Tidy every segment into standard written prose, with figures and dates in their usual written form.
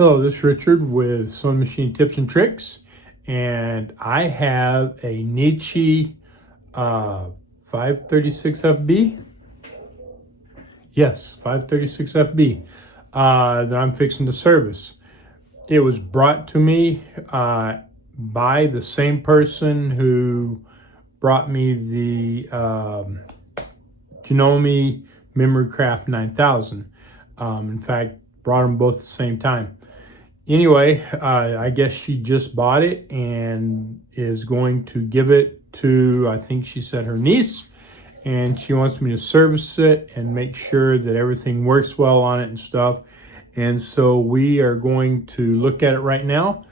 Hello, this is Richard with Sewing Machine Tips and Tricks, and I have a Necchi 536FB. Yes, 536FB that I'm fixing to service. It was brought to me by the same person who brought me the Janome Memory Craft 9000. In fact, brought them both at the same time. Anyway, I guess she just bought it and is going to give it to, I think she said, her niece, and she wants me to service it and make sure that everything works well on it and stuff. And so we are going to look at it right now,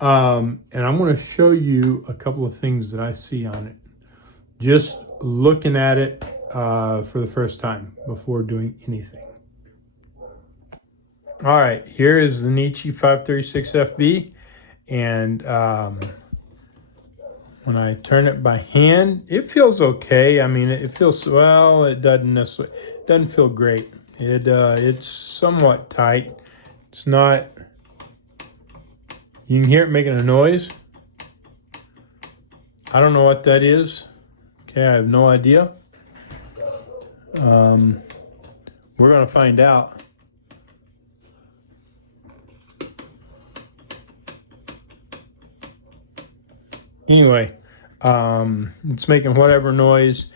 and I'm going to show you a couple of things that I see on it, just looking at it for the first time before doing anything. All right, here is the Necchi 536FB, and when I turn it by hand, it feels okay. I mean, it feels, well, it doesn't feel great. It's somewhat tight. It's not, you can hear it making a noise. I don't know what that is. Okay, I have no idea. We're gonna find out. Anyway, it's making whatever noise,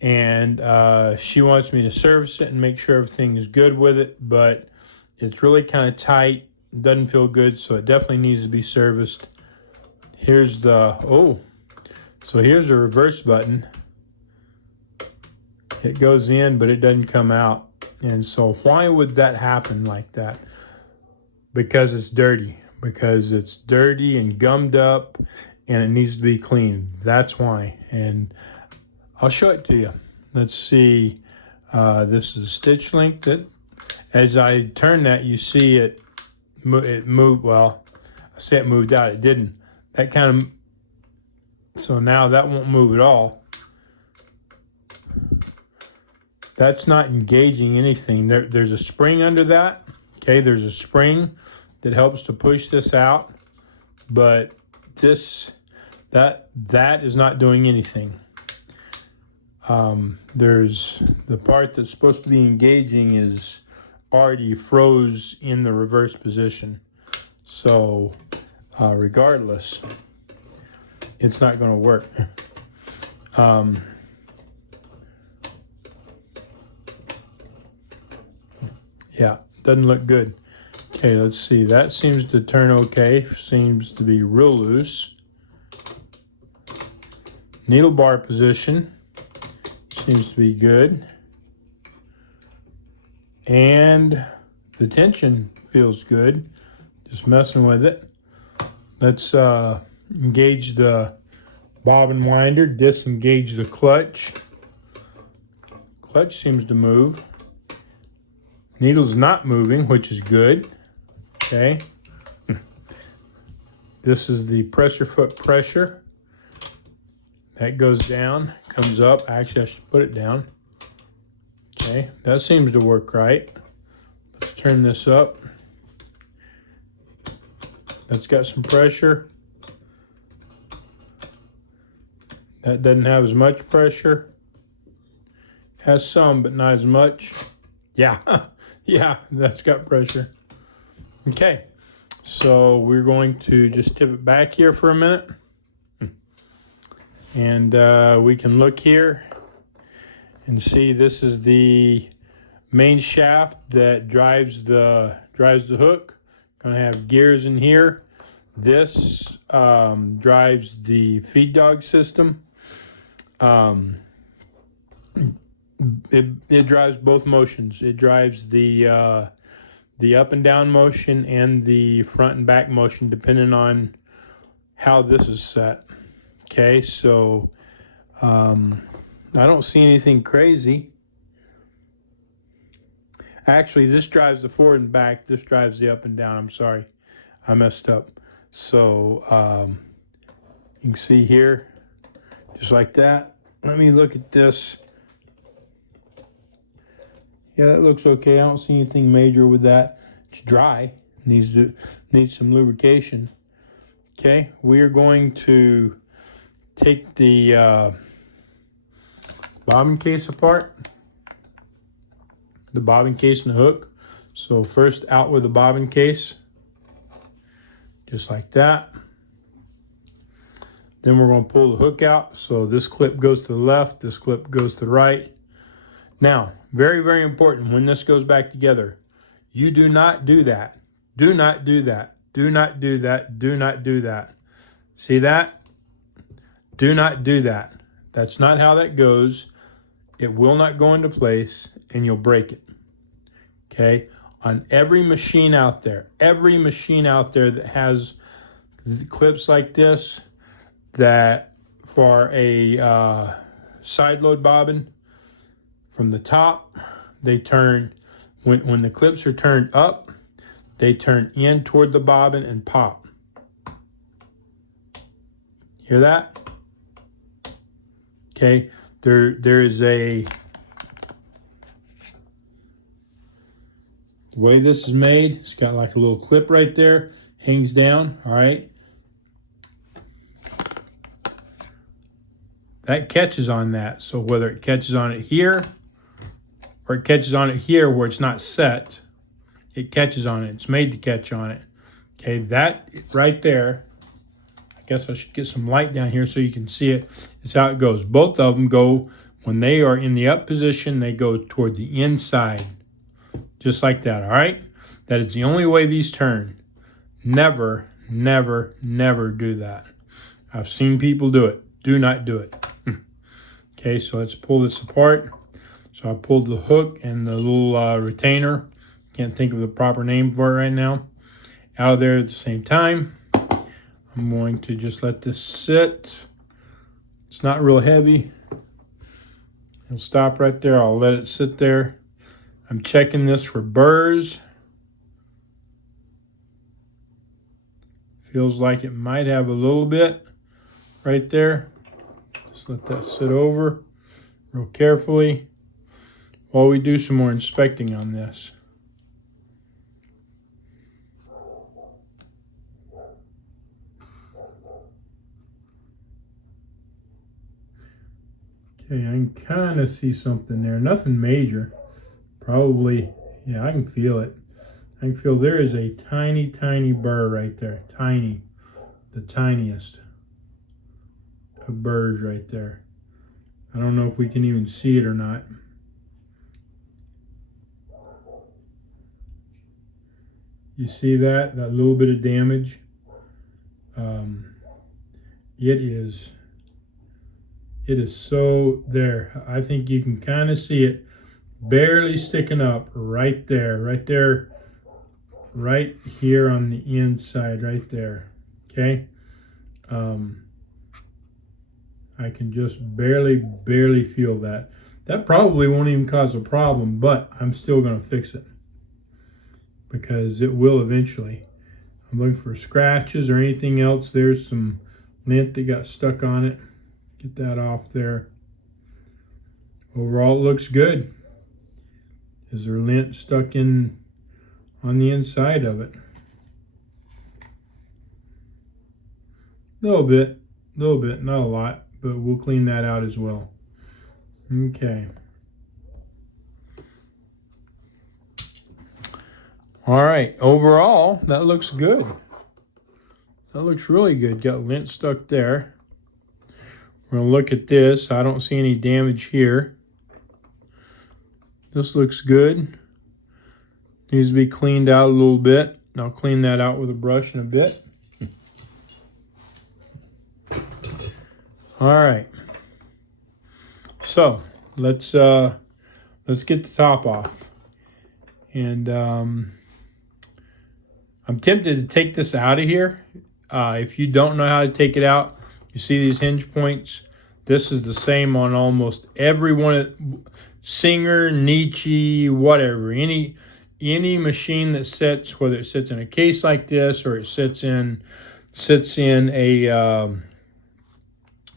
and she wants me to service it and make sure everything is good with it, but it's really kind of tight, doesn't feel good, so it definitely needs to be serviced. Here's the, so here's the reverse button. It goes in, but it doesn't come out. And so why would that happen like that? Because it's dirty. Because it's dirty and gummed up, and it needs to be cleaned. That's why. And I'll show it to you. Let's see. This is a stitch link that, as I turn that, you see it moved. Well, I say it moved out. It didn't. That kind of, so now that won't move at all. That's not engaging anything. There's a spring under that. Okay, there's a spring that helps to push this out, but that is not doing anything. There's the part that's supposed to be engaging is already froze in the reverse position. So regardless, it's not going to work. Yeah, doesn't look good. Okay, let's see. That seems to turn okay. Seems to be real loose. Needle bar position seems to be good. And the tension feels good. Just messing with it. Let's engage the bobbin winder, disengage the clutch. Clutch seems to move. Needle's not moving, which is good. Okay. This is the pressure foot pressure. That goes down, comes up. Actually, I should put it down. Okay, that seems to work right. Let's turn this up. That's got some pressure. That doesn't have as much pressure. Has some, but not as much. Yeah, yeah, that's got pressure. Okay, so we're going to just tip it back here for a minute. And we can look here and see this is the main shaft that drives the hook. Gonna have gears in here. This drives the feed dog system. It drives both motions. It drives the up and down motion and the front and back motion, depending on how this is set. Okay, so I don't see anything crazy. Actually, this drives the forward and back. This drives the up and down. I'm sorry, I messed up. So you can see here, just like that. Let me look at this. Yeah, that looks okay. I don't see anything major with that. It's dry. needs some lubrication. Okay, we're going to take the bobbin case apart, the bobbin case and the hook. So first out with the bobbin case, just like that. Then we're going to pull the hook out. So this clip goes to the left, this clip goes to the right. Now, very, very important, when this goes back together, you do not do that. Do not do that. Do not do that. Do not do that. See that? Do not do that. That's not how that goes. It will not go into place and you'll break it. Okay? On every machine out there that has clips like this, that for a side load bobbin, from the top, they turn, when the clips are turned up, they turn in toward the bobbin and pop. Hear that? Okay, there is a the way this is made. It's got like a little clip right there, hangs down. All right, that catches on that. So whether it catches on it here or it catches on it here where it's not set, it catches on it. It's made to catch on it. Okay, that right there, I guess I should get some light down here so you can see it. It's how it goes. Both of them go, when they are in the up position, they go toward the inside. Just like that, all right? That is the only way these turn. Never, never, never do that. I've seen people do it. Do not do it. Okay, so let's pull this apart. So I pulled the hook and the little retainer. Can't think of the proper name for it right now. Out of there at the same time. I'm going to just let this sit. It's not real heavy. It'll stop right there. I'll let it sit there. I'm checking this for burrs. Feels like it might have a little bit right there. Just let that sit over real carefully while we do some more inspecting on this. Okay, I can kind of see something there. Nothing major. Probably, yeah, I can feel it. I can feel there is a tiny, tiny burr right there. Tiny. The tiniest of burrs right there. I don't know if we can even see it or not. You see that? That little bit of damage? It is so there. I think you can kind of see it barely sticking up right there, right here on the inside, right there. Okay. I can just barely feel that. That probably won't even cause a problem, but I'm still going to fix it because it will eventually. I'm looking for scratches or anything else. There's some lint that got stuck on it. Get that off there. Overall, it looks good. Is there lint stuck in on the inside of it? A little bit, not a lot, but we'll clean that out as well. Okay. All right, overall, that looks good. That looks really good. Got lint stuck there. We're going to look at this. I don't see any damage here. This looks good. Needs to be cleaned out a little bit. I'll clean that out with a brush in a bit. All right. So let's get the top off. And I'm tempted to take this out of here. If you don't know how to take it out, you see these hinge points. This is the same on almost every one. Singer, Necchi, whatever, any machine that sits, whether it sits in a case like this or it sits in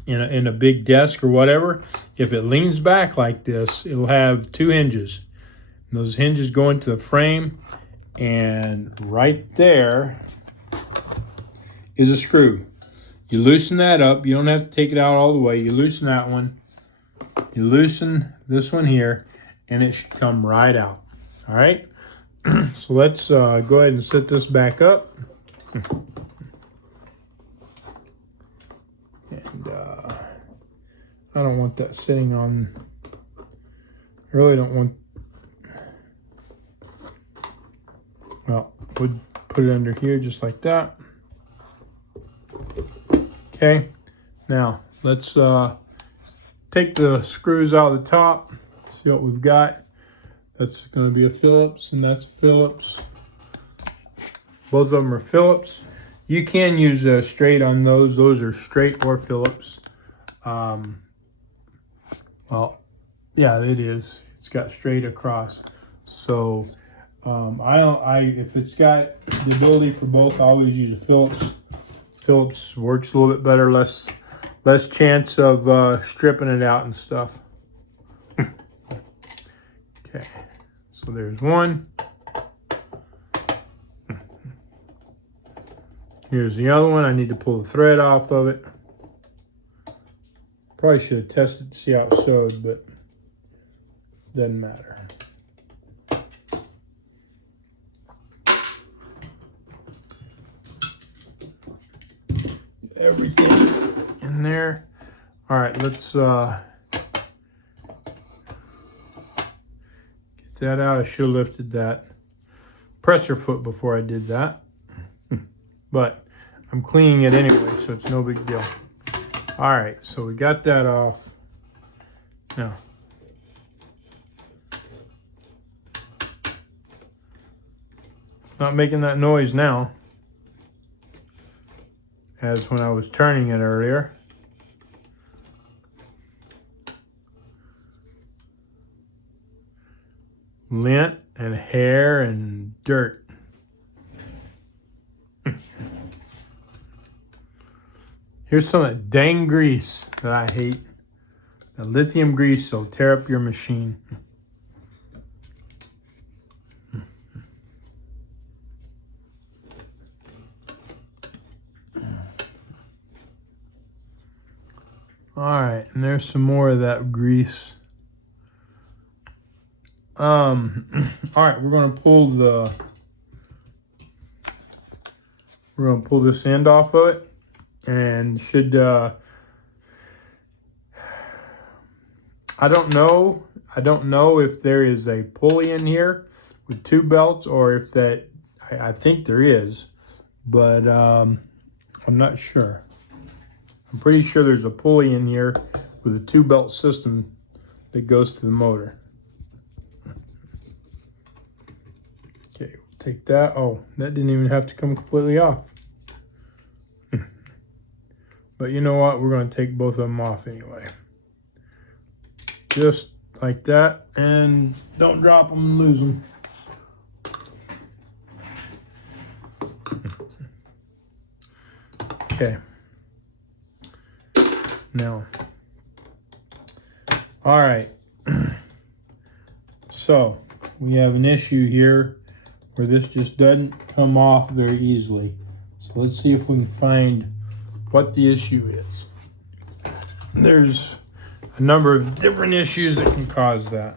a big desk or whatever, if it leans back like this, it'll have two hinges. And those hinges go into the frame, And right there is a screw. You loosen that up. You don't have to take it out all the way. You loosen that one. You loosen this one here, and it should come right out. All right. So let's go ahead and set this back up. And I don't want that sitting on. I really don't want. Well, we'll put it under here just like that. Okay. Now let's take the screws out of the top. See what we've got. That's going to be a Phillips, and that's a Phillips. Both of them are Phillips. You can use a straight on those. Those are straight or Phillips. Well, yeah, it is. It's got straight across. So if it's got the ability for both, I always use a Phillips. Phillips works a little bit better, less chance of stripping it out and stuff. Okay, so there's one. Here's the other one. I need to pull the thread off of it. Probably should have tested to see how it sewed, but doesn't matter. Everything in there. All right, let's get that out. I should have lifted that presser foot before I did that. But I'm cleaning it anyway, so it's no big deal. All right, so we got that off. Now, it's not making that noise now, as when I was turning it earlier. Lint and hair and dirt. Here's some of that dang grease that I hate. The lithium grease will tear up your machine. All right, and there's some more of that grease. All right, we're gonna pull this end off of it. And should I don't know if there is a pulley in here with two belts, or if that I think there is, but I'm not sure. I'm pretty sure there's a pulley in here with a two belt system that goes to the motor. Okay, we'll take that. Oh, that didn't even have to come completely off. But you know what? We're going to take both of them off anyway. Just like that. And don't drop them and lose them. Okay. Now. All right. So, we have an issue here where this just doesn't come off very easily. So, let's see if we can find what the issue is. There's a number of different issues that can cause that.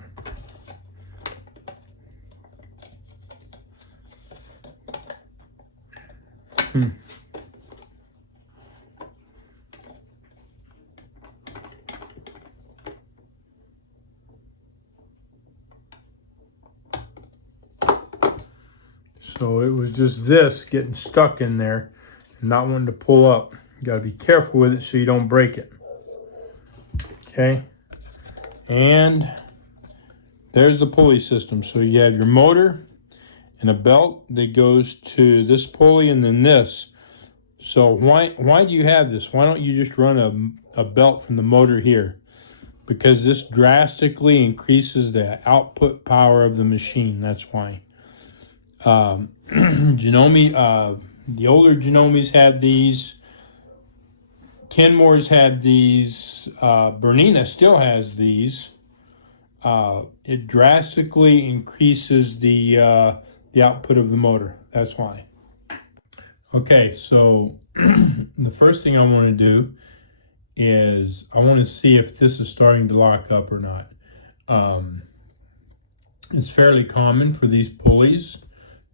So it was just this getting stuck in there and not wanting to pull up. You got to be careful with it so you don't break it. Okay. And there's the pulley system. So you have your motor and a belt that goes to this pulley and then this. So why do you have this? Why don't you just run a belt from the motor here? Because this drastically increases the output power of the machine. That's why. Janome, the older Janomes had these. Kenmore's had these. Bernina still has these. It drastically increases the the output of the motor. That's why. Okay, so the first thing I want to do is I want to see if this is starting to lock up or not. It's fairly common for these pulleys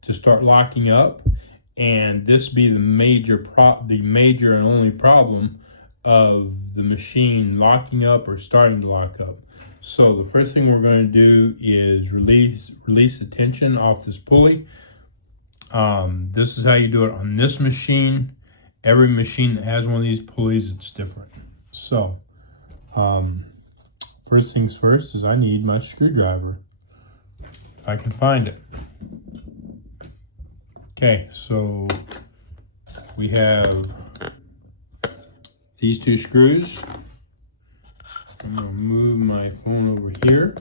to start locking up, and this be the major and only problem of the machine locking up or starting to lock up. So the first thing we're going to do is release the tension off this pulley. This is how you do it on this machine. Every machine that has one of these pulleys, it's different. So first things first is I need my screwdriver, if I can find it. Okay, so we have these two screws. I'm going to move my phone over here.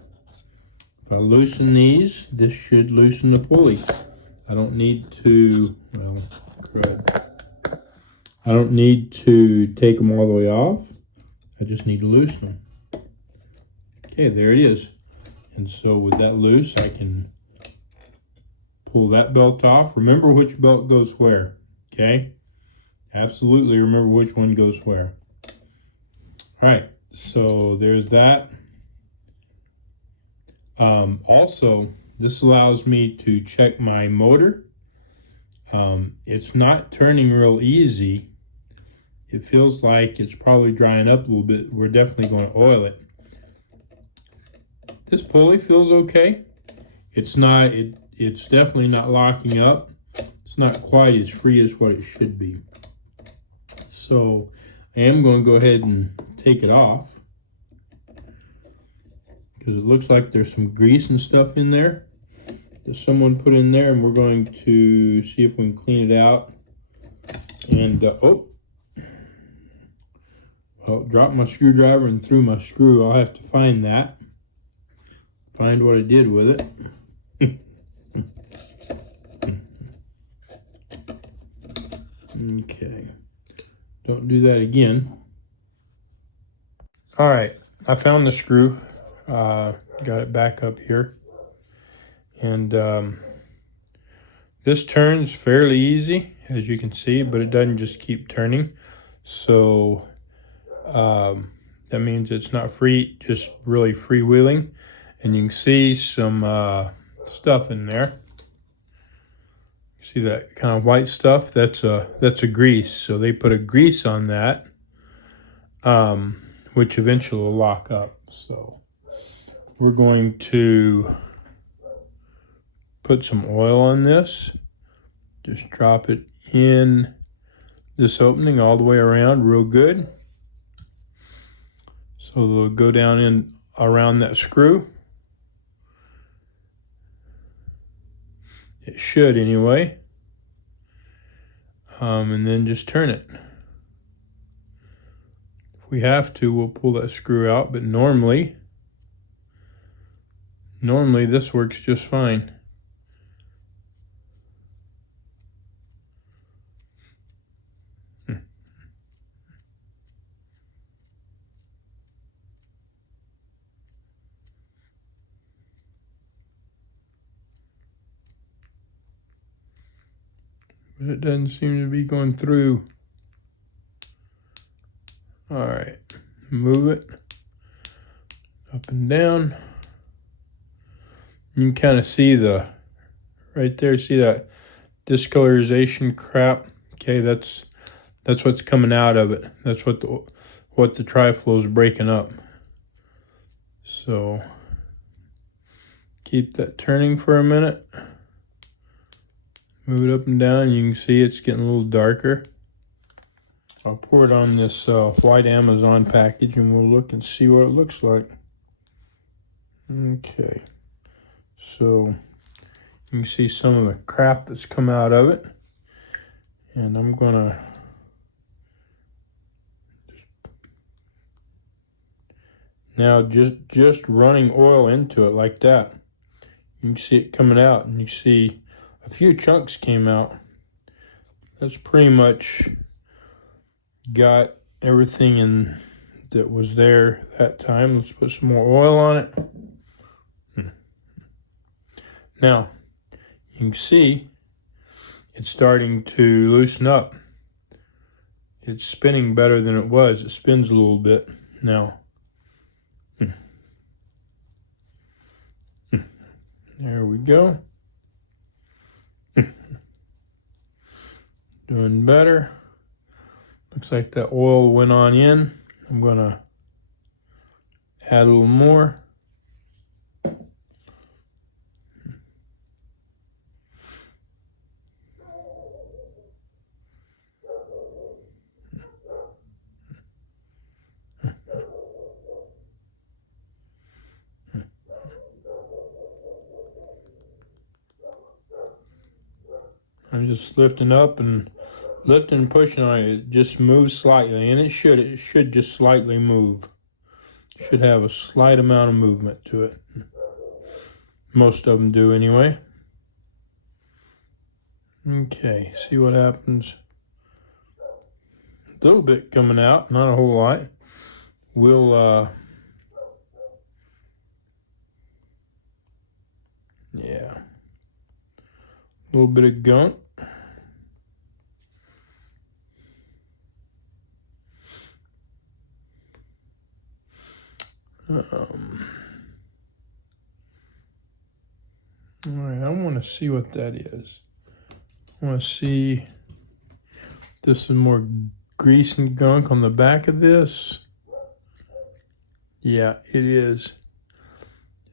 If I loosen these, this should loosen the pulley. I don't need to, well, crud. I don't need to take them all the way off. I just need to loosen them. Okay, there it is. And so with that loose, I can pull that belt off. Remember which belt goes where, okay? Absolutely remember which one goes where. All right, so there's that. Also, this allows me to check my motor. It's not turning real easy. It feels like it's probably drying up a little bit. We're definitely going to oil it. This pulley feels okay. It's definitely not locking up. It's not quite as free as what it should be. So I am going to go ahead and take it off, because it looks like there's some grease and stuff in there that someone put in there, and we're going to see if we can clean it out. And well, dropped my screwdriver and threw my screw. I'll have to find what I did with it. Okay, don't do that again. All right, I found the screw. Got it back up here, and this turns fairly easy, as you can see, but it doesn't just keep turning. So that means it's not free, just really freewheeling. And you can see some stuff in there. See that kind of white stuff? That's a grease. So they put a grease on that, which eventually will lock up. So we're going to put some oil on this. Just drop it in this opening all the way around real good. So they'll go down in around that screw. It should anyway. And then just turn it. If we have to, we'll pull that screw out, but normally this works just fine. But it doesn't seem to be going through. All right, move it up and down. You can kind of see right there, see that discolorization crap? Okay, that's what's coming out of it. That's what the tri-flow is breaking up. So keep that turning for a minute. Move it up and down. You can see it's getting a little darker. I'll pour it on this white Amazon package, and we'll look and see what it looks like. Okay, so you can see some of the crap that's come out of it, and I'm gonna now just running oil into it like that. You can see it coming out, and you see a few chunks came out. That's pretty much got everything in that was there that time. Let's put some more oil on it. Now, You can see it's starting to loosen up. It's spinning better than it was. It spins a little bit now. There we go. Doing better. Looks like that oil went on in. I'm gonna add a little more. I'm just lifting up and lifting and pushing on it. It just moves slightly, and it should just slightly move. Should have a slight amount of movement to it. Most of them do anyway. Okay, see what happens. A little bit coming out, not a whole lot. We'll yeah, a little bit of gunk. All right, I want to see what that is. I want to see if this is more grease and gunk on the back of this. Yeah, it is.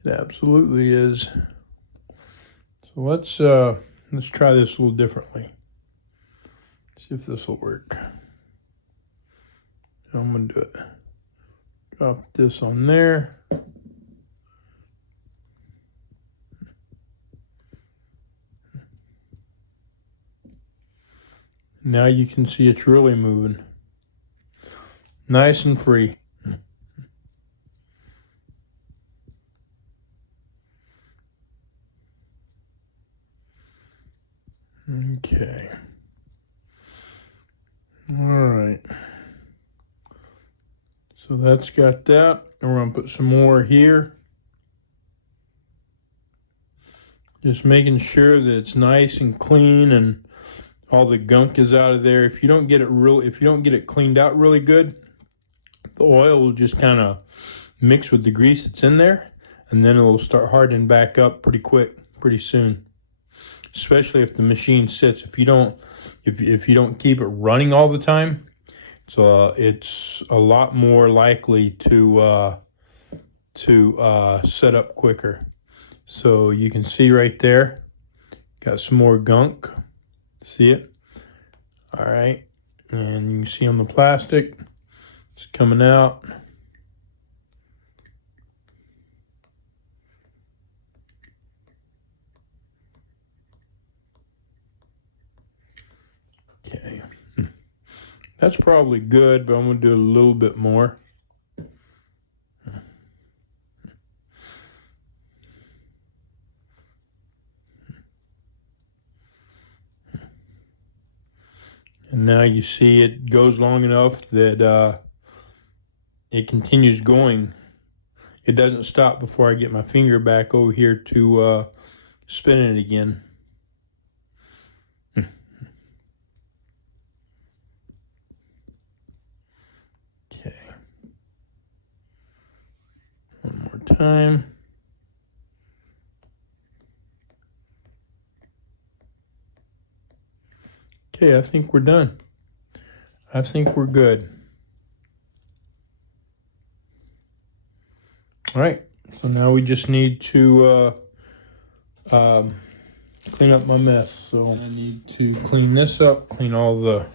It absolutely is. So let's try this a little differently. See if this will work. I'm gonna do it. Drop this on there. Now you can see it's really moving. Nice and free. Okay. All right. So that's got that. And we're going to put some more here. Just making sure that it's nice and clean and all the gunk is out of there. If you don't get it cleaned out really good, the oil will just kind of mix with the grease that's in there, and then it'll start hardening back up pretty quick, pretty soon. Especially if the machine sits. If you don't keep it running all the time, so it's a lot more likely to set up quicker. So you can see right there, got some more gunk. See it? All right, and you can see on the plastic, it's coming out. Okay, that's probably good, but I'm going to do a little bit more. And now you see it goes long enough that it continues going. It doesn't stop before I get my finger back over here to spin it again. Okay. One more time. Okay, I think we're done. I think we're good. All right, so now we just need to clean up my mess. So I need to clean this up, clean all the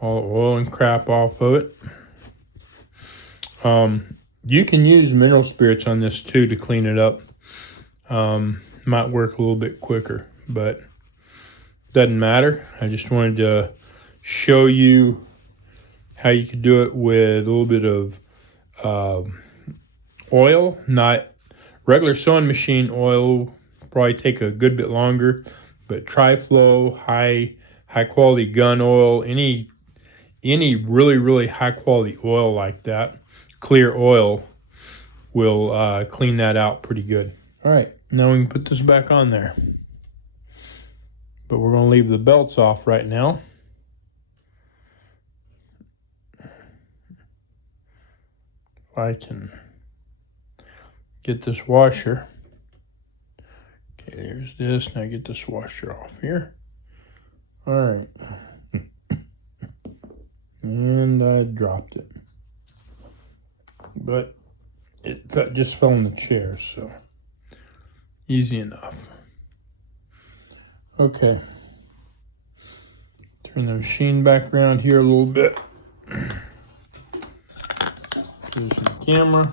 oil and crap off of it. You can use mineral spirits on this too to clean it up. Might work a little bit quicker, but doesn't matter. I just wanted to show you how you could do it with a little bit of oil, not regular sewing machine oil. Probably take a good bit longer, but tri-flow, high quality gun oil, any really high quality oil like that, clear oil, will clean that out pretty good. All right, now we can put this back on there. but we're going to leave the belts off right now. If I can get this washer. Okay, there's this. Now get this washer off here. All right. And I dropped it. But it just fell in the chair, so easy enough. Okay. Turn the machine back around here a little bit. Position the camera.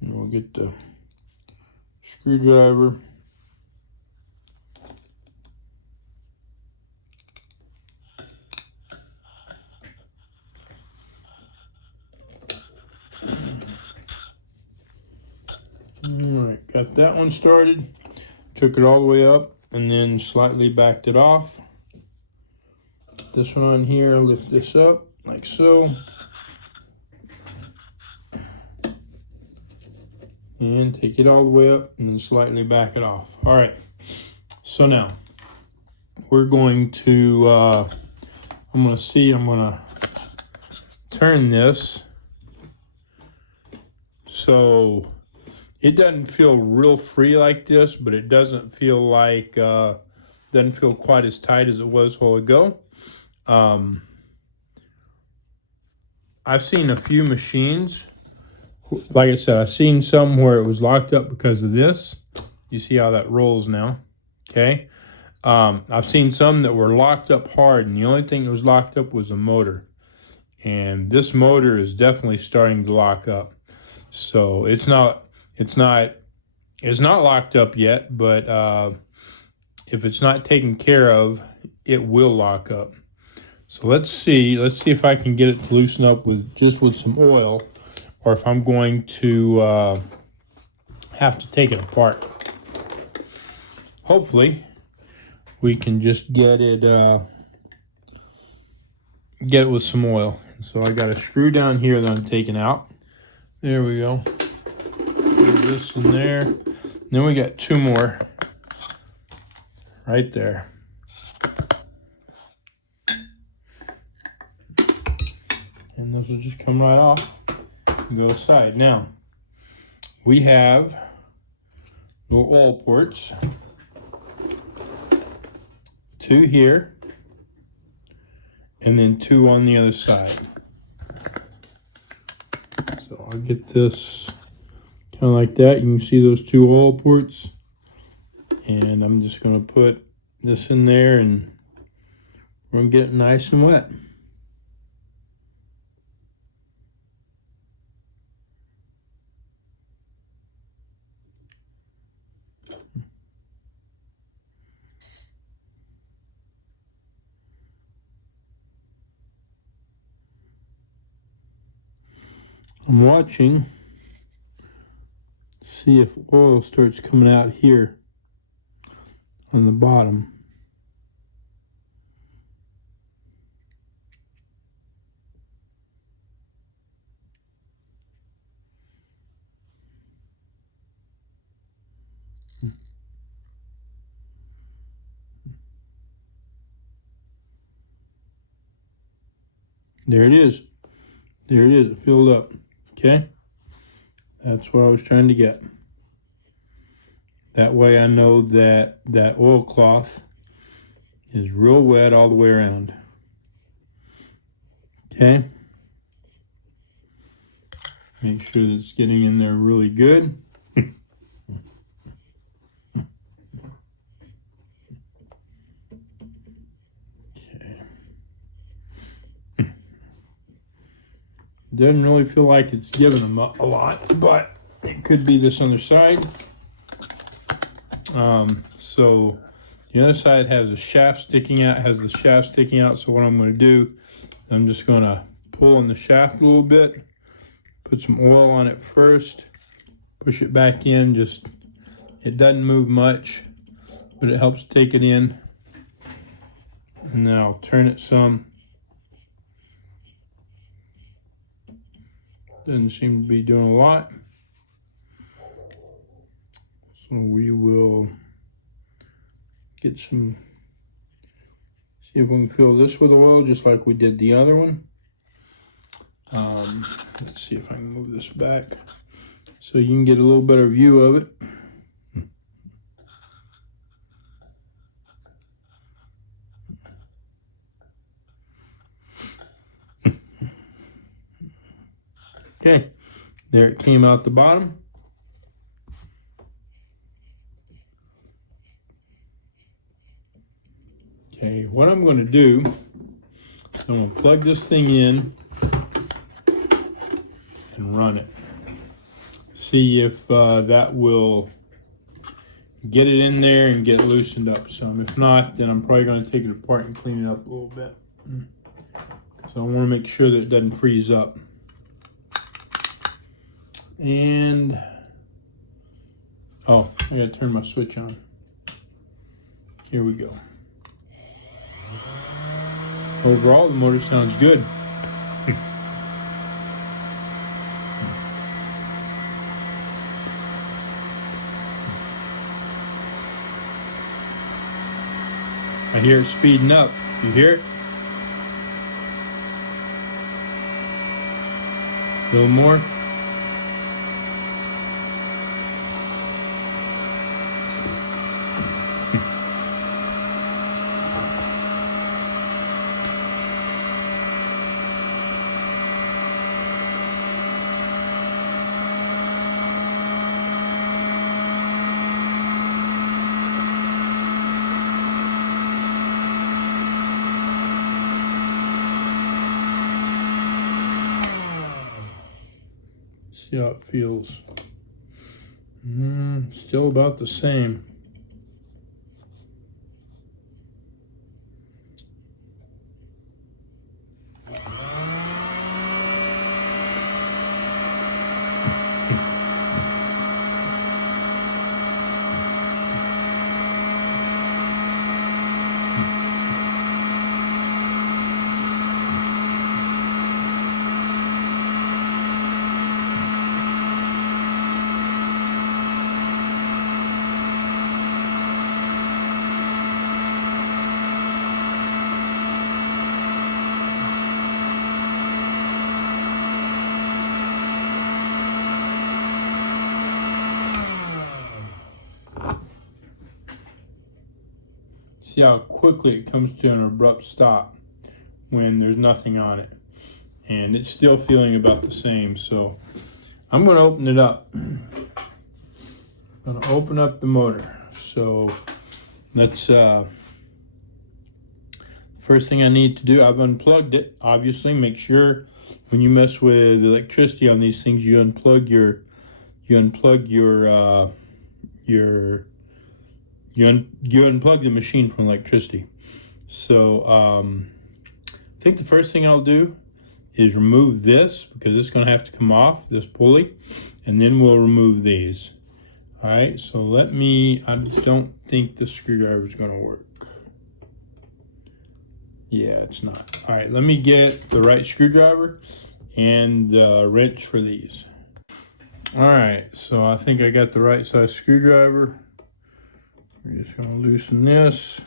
And we'll get the screwdriver. Alright, got that one started. Took it all the way up and then slightly backed it off. Put this one on here, lift this up like so. And take it all the way up and then slightly back it off. Alright, so now we're going to, I'm going to turn this so it doesn't feel real free like this, but it doesn't feel like, doesn't feel quite as tight as it was a while ago. I've seen a few machines, like I said, I've seen some where it was locked up because of this. You see how that rolls now, okay? I've seen some that were locked up hard, and the only thing that was locked up was a motor. And this motor is definitely starting to lock up. So it's not locked up yet, but if it's not taken care of, it will lock up. So let's see if I can get it to loosen up with some oil, or if I'm going to have to take it apart. Hopefully we can just get it with some oil. So I got a screw down here that I'm taking out. There we go. Put this in there. Then we got two more right there. And this will just come right off and go aside. Now, we have little oil ports. Two here, and then two on the other side. So I'll get this kind of like that. You can see those two oil ports. And I'm just going to put this in there, and we're going to get it nice and wet. I'm watching, see if oil starts coming out here on the bottom. There it is. There it is. It filled up. Okay? That's what I was trying to get. That way I know that that oilcloth is real wet all the way around. Okay? Make sure that it's getting in there really good. Doesn't really feel like it's giving them a lot, but it could be this other side. So the other side has a shaft sticking out, so what I'm going to do, I'm just going to pull on the shaft a little bit, put some oil on it first, push it back in. It doesn't move much, but it helps take it in. And then I'll turn it some. Doesn't seem to be doing a lot. So we will get some, see if we can fill this with oil just like we did the other one. Let's see if I can move this back so you can get a little better view of it. Okay, there it came out the bottom. Okay, what I'm going to do, I'm going to plug this thing in and run it. See if that will get it in there and get loosened up some. If not, then I'm probably going to take it apart and clean it up a little bit. So I want to make sure that it doesn't freeze up. And, oh, I got to turn my switch on. Here we go. Overall, the motor sounds good. I hear it speeding up. You hear it? A little more. See how it feels. Still about the same. See how quickly it comes to an abrupt stop when there's nothing on it. And it's still feeling about the same. So I'm going to open it up. I'm going to open up the motor. So let's, first thing I need to do, I've unplugged it. Obviously, make sure when you mess with electricity on these things, you unplug your you unplug the machine from electricity. So I think the first thing I'll do is remove this because it's going to have to come off, this pulley, and then we'll remove these. All right, so I don't think the screwdriver is going to work. Yeah, it's not. All right, let me get the right screwdriver and wrench for these. All right, so I think I got the right size screwdriver. We're just going to loosen this,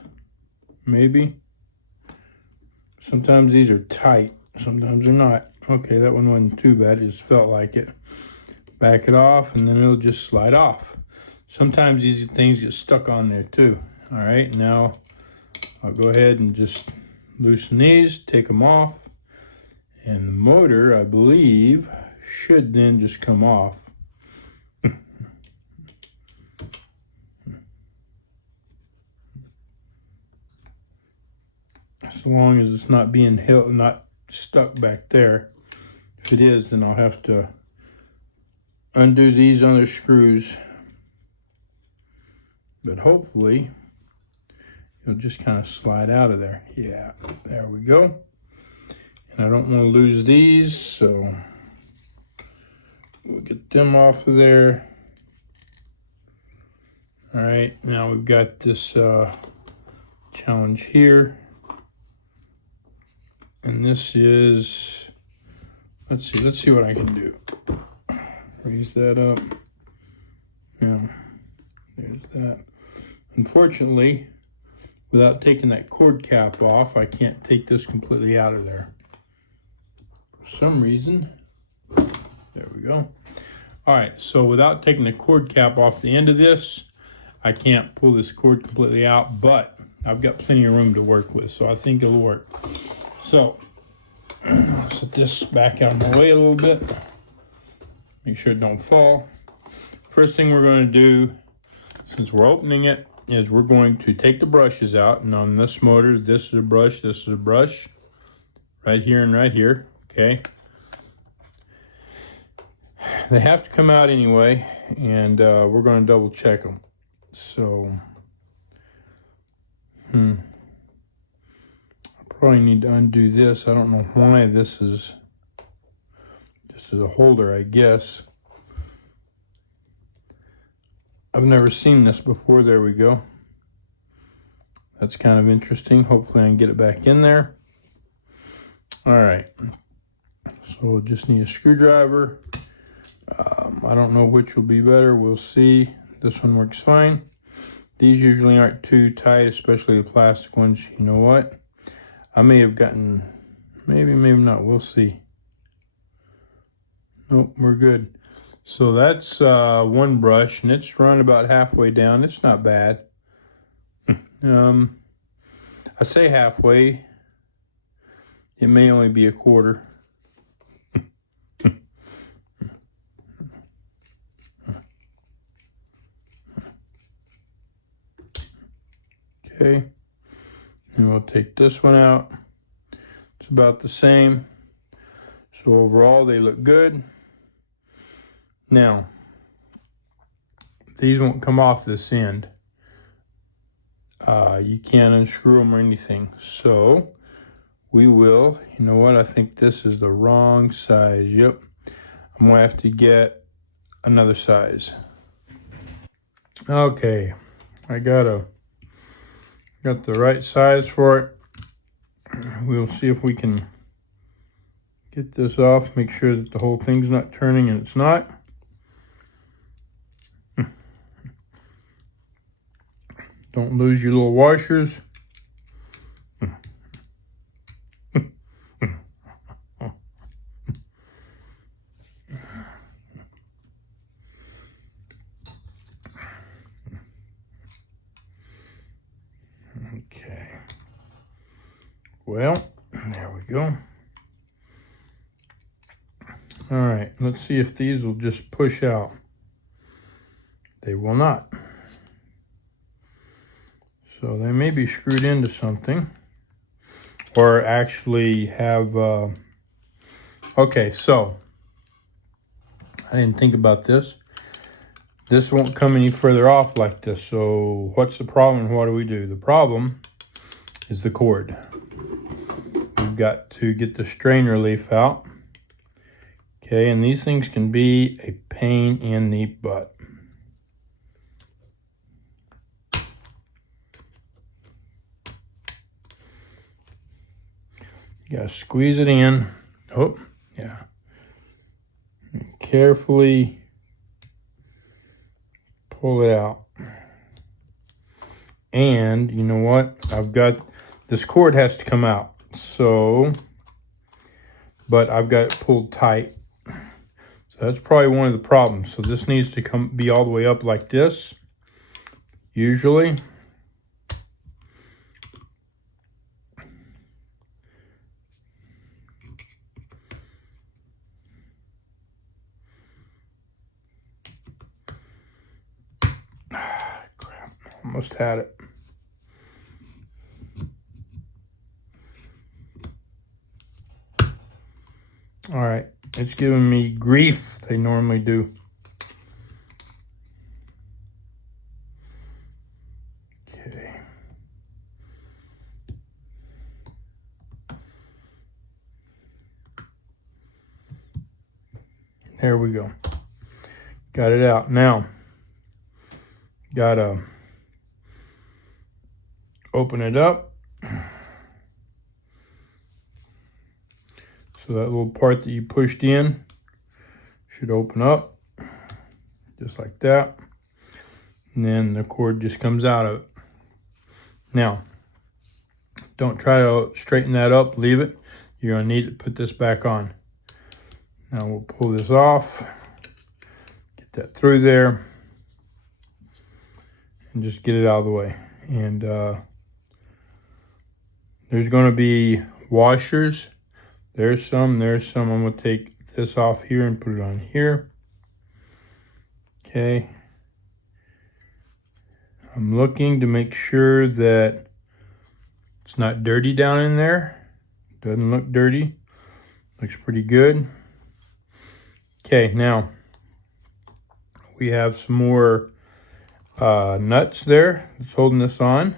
maybe. Sometimes these are tight, sometimes they're not. Okay, that one wasn't too bad, it just felt like it. Back it off, and then it'll just slide off. Sometimes these things get stuck on there too. All right, now I'll go ahead and just loosen these, take them off, and the motor, I believe, should then just come off. As long as it's not being held, not stuck back there. If it is, then I'll have to undo these other screws. But hopefully, it'll just kind of slide out of there. Yeah, there we go. And I don't want to lose these, so we'll get them off of there. All right, now we've got this challenge here. And this is, let's see what I can do. Raise that up. Yeah, There's that. Unfortunately, without taking that cord cap off, I can't take this completely out of there. For some reason, there we go. All right, so without taking the cord cap off the end of this, I can't pull this cord completely out, but I've got plenty of room to work with, so I think it'll work. So, set this back out of my way a little bit. Make sure it don't fall. First thing we're going to do, since we're opening it, is we're going to take the brushes out. And on this motor, this is a brush, this is a brush. Right here and right here, okay? They have to come out anyway, and we're going to double check them. So, I probably need to undo this. I don't know why this is a holder, I guess. I've never seen this before. There we go. That's kind of interesting. Hopefully I can get it back in there. All right. So just need a screwdriver. I don't know which will be better. We'll see. This one works fine. These usually aren't too tight, especially the plastic ones. You know what? I may have gotten, maybe not. We'll see. Nope, we're good. So that's one brush, and it's run about halfway down. It's not bad. I say halfway. It may only be a quarter. Okay, and we'll take this one out. It's about the same. So overall, they look good. Now, these won't come off this end. You can't unscrew them or anything. So we will, you know what? I think this is the wrong size. Yep. I'm gonna have to get another size. Okay, I got the right size for it. We'll see if we can get this off, make sure that the whole thing's not turning, and it's not. Don't lose your little washers. Okay. Well, there we go. All right, let's see if these will just push out. They will not. So they may be screwed into something, or actually have, okay, so I didn't think about this. This won't come any further off like this. So what's the problem and what do we do? The problem is the cord. We've got to get the strain relief out. Okay, and these things can be a pain in the butt. You gotta squeeze it in. Oh, yeah. And carefully pull it out. And you know what? I've got, this cord has to come out. So, but I've got it pulled tight. So that's probably one of the problems. So this needs to be all the way up like this, usually. Crap, almost had it. All right, it's giving me grief. They normally do. Okay. There we go. Got it out. Now, gotta open it up. So that little part that you pushed in should open up, just like that. and then the cord just comes out of it. Now, don't try to straighten that up, leave it. You're gonna need to put this back on. Now we'll pull this off, get that through there, and just get it out of the way. And there's gonna be washers. There's some. I'm gonna take this off here and put it on here. Okay. I'm looking to make sure that it's not dirty down in there. Doesn't look dirty. Looks pretty good. Okay, now we have some more nuts there that's holding this on.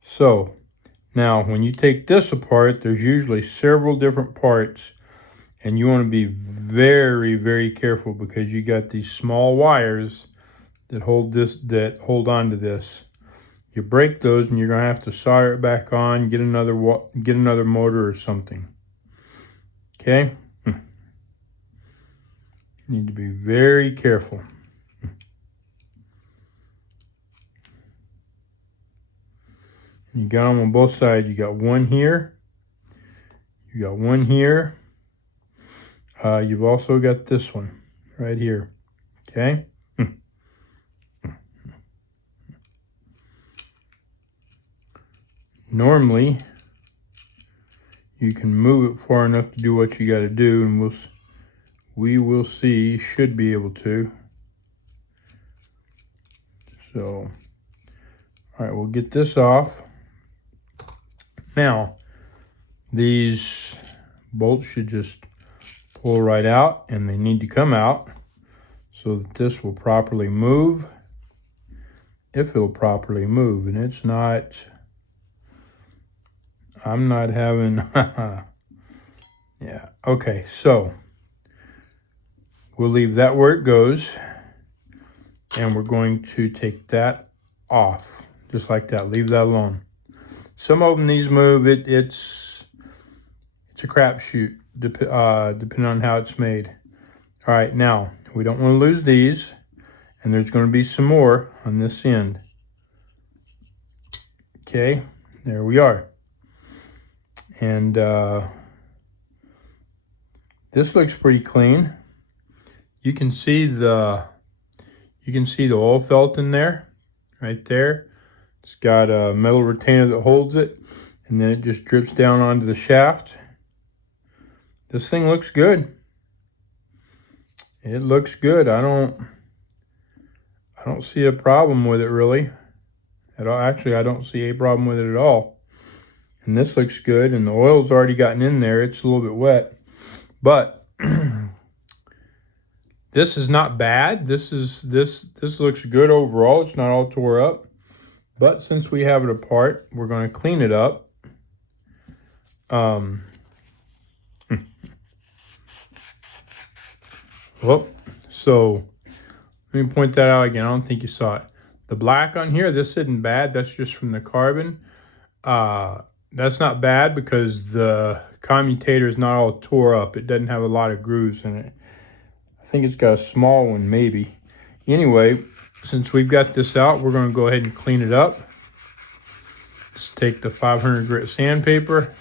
So now when you take this apart, there's usually several different parts, and you want to be very, very careful because you got these small wires that hold on to this. You break those and you're gonna have to solder it back on, get another motor or something. Okay? Need to be very careful. You got them on both sides. You got one here. You got one here. You've also got this one right here. Okay? Normally, you can move it far enough to do what you got to do, and we will see. You should be able to. So, all right, we'll get this off. Now, these bolts should just pull right out, and they need to come out so that this will properly move. If it'll properly move, and it's not. I'm not having, yeah, okay, so we'll leave that where it goes, and we're going to take that off, just like that, leave that alone. Some of them, these move, it's a crapshoot, depending on how it's made. All right, now, we don't want to lose these, and there's going to be some more on this end. Okay, there we are. And this looks pretty clean. You can see the oil felt in there, right there. It's got a metal retainer that holds it, and then it just drips down onto the shaft. This thing looks good. It looks good. I don't see a problem with it really at all. Actually, I don't see a problem with it at all. And this looks good, and the oil's already gotten in there. It's a little bit wet, but this is not bad. This looks good overall. It's not all tore up, but since we have it apart, we're going to clean it up. Whoop. So let me point that out again. I don't think you saw it. The black on here, this isn't bad. That's just from the carbon. That's not bad because the commutator is not all tore up. It doesn't have a lot of grooves in it. I think it's got a small one maybe. Anyway, since we've got this out, we're going to go ahead and clean it up. Just take the 500 grit sandpaper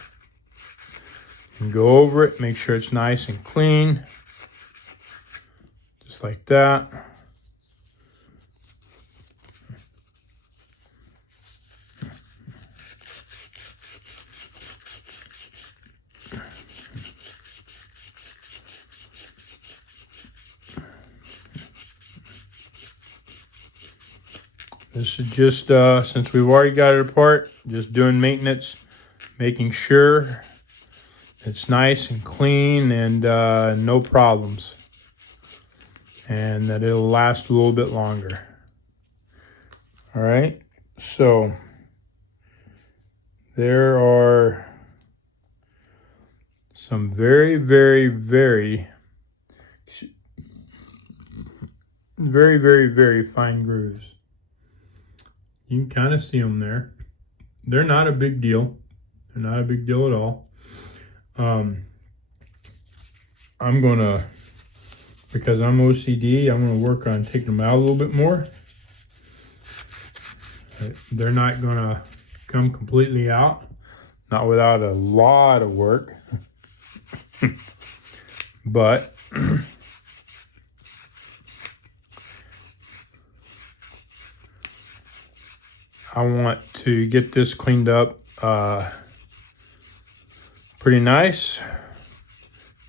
and go over it. Make sure it's nice and clean. Just like that. This is just, since we've already got it apart, just doing maintenance, making sure it's nice and clean and no problems. And that it'll last a little bit longer. All right, so there are some very, very, very, very, very, very fine grooves. You can kind of see them there. They're not a big deal. They're not a big deal at all. I'm because I'm OCD, I'm gonna work on taking them out a little bit more. They're not gonna come completely out, not without a lot of work. But I want to get this cleaned up pretty nice.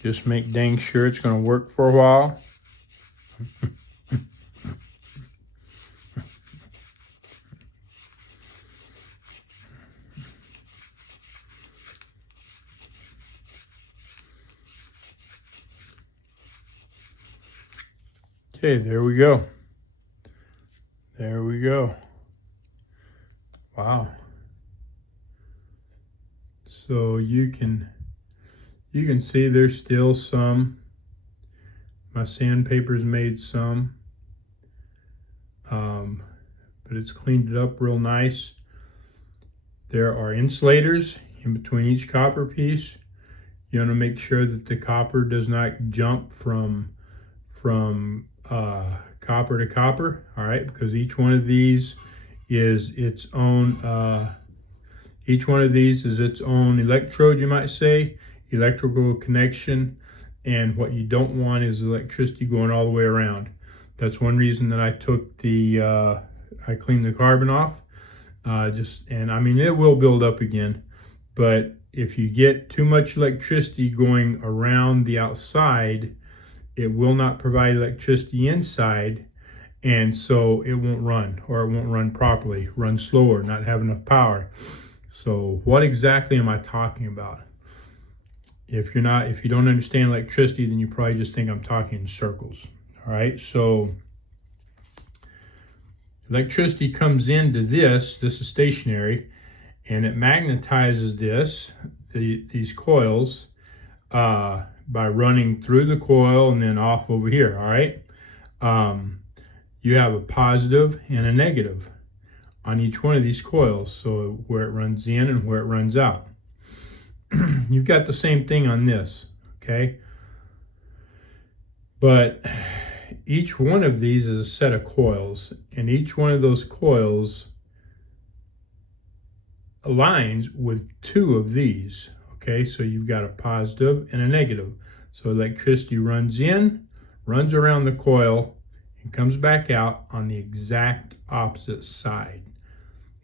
Just make dang sure it's going to work for a while. Okay, there we go. There we go. Wow. So you can see there's still some. My sandpaper's made some, but it's cleaned it up real nice. There are insulators in between each copper piece. You want to make sure that the copper does not jump from copper to copper, all right, because each one of these is its own electrode, you might say, electrical connection, and what you don't want is electricity going all the way around. That's one reason that I took I cleaned the carbon off, and I mean, it will build up again, but if you get too much electricity going around the outside, it will not provide electricity inside, and so it won't run, or it won't run properly, run slower, not have enough power. So what exactly am I talking about? If you don't understand electricity, then you probably just think I'm talking in circles. All right, so electricity comes into this is stationary, and it magnetizes these coils by running through the coil and then off over here, all right? You have a positive and a negative on each one of these coils, so where it runs in and where it runs out. You've got the same thing on this, okay? But each one of these is a set of coils, and each one of those coils aligns with two of these. Okay, so you've got a positive and a negative. So electricity runs in, runs around the coil, and comes back out on the exact opposite side.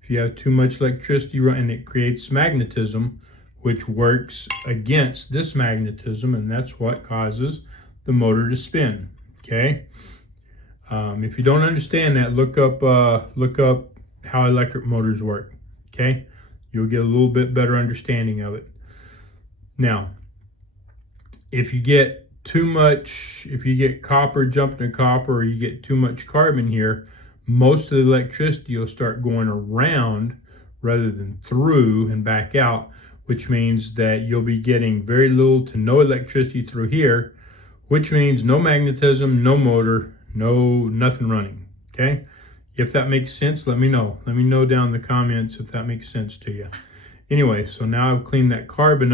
If you have too much electricity and it creates magnetism, which works against this magnetism, and that's what causes the motor to spin. Okay, if you don't understand that, look up how electric motors work. Okay, you'll get a little bit better understanding of it. Now, if you get copper jumping to copper, or you get too much carbon here, most of the electricity will start going around rather than through and back out, which means that you'll be getting very little to no electricity through here, which means no magnetism, no motor, nothing running. Okay? If that makes sense, let me know. Let me know down in the comments if that makes sense to you. Anyway, so now I've cleaned that carbon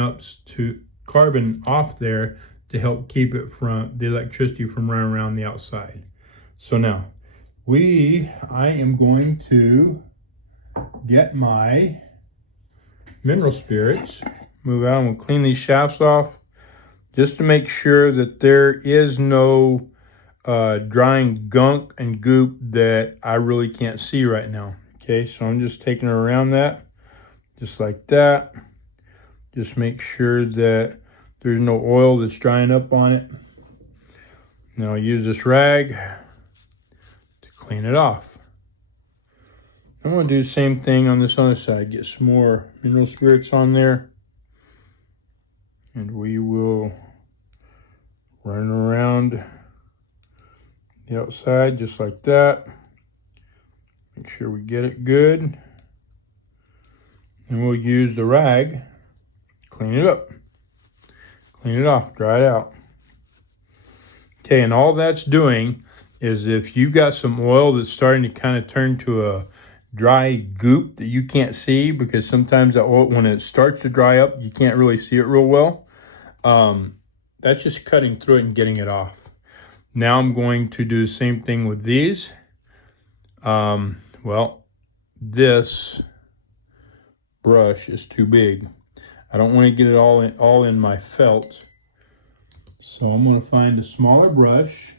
off there to help keep it from the electricity from running around the outside. So now I am going to get my mineral spirits, move out, and we'll clean these shafts off just to make sure that there is no drying gunk and goop that I really can't see right now. Okay, so I'm just taking it around that, just like that. Just make sure that there's no oil that's drying up on it. Now I'll use this rag to clean it off. I'm going to do the same thing on this other side. Get some more mineral spirits on there. And we will run around the outside just like that. Make sure we get it good. And we'll use the rag, clean it up. Clean it off, dry it out. Okay, and all that's doing is if you've got some oil that's starting to kind of turn to a dry goop that you can't see, because sometimes that oil, when it starts to dry up, you can't really see it real well. That's just cutting through it and getting it off. Now I'm going to do the same thing with these. Well, this brush is too big. I don't want to get it all in my felt. So I'm going to find a smaller brush.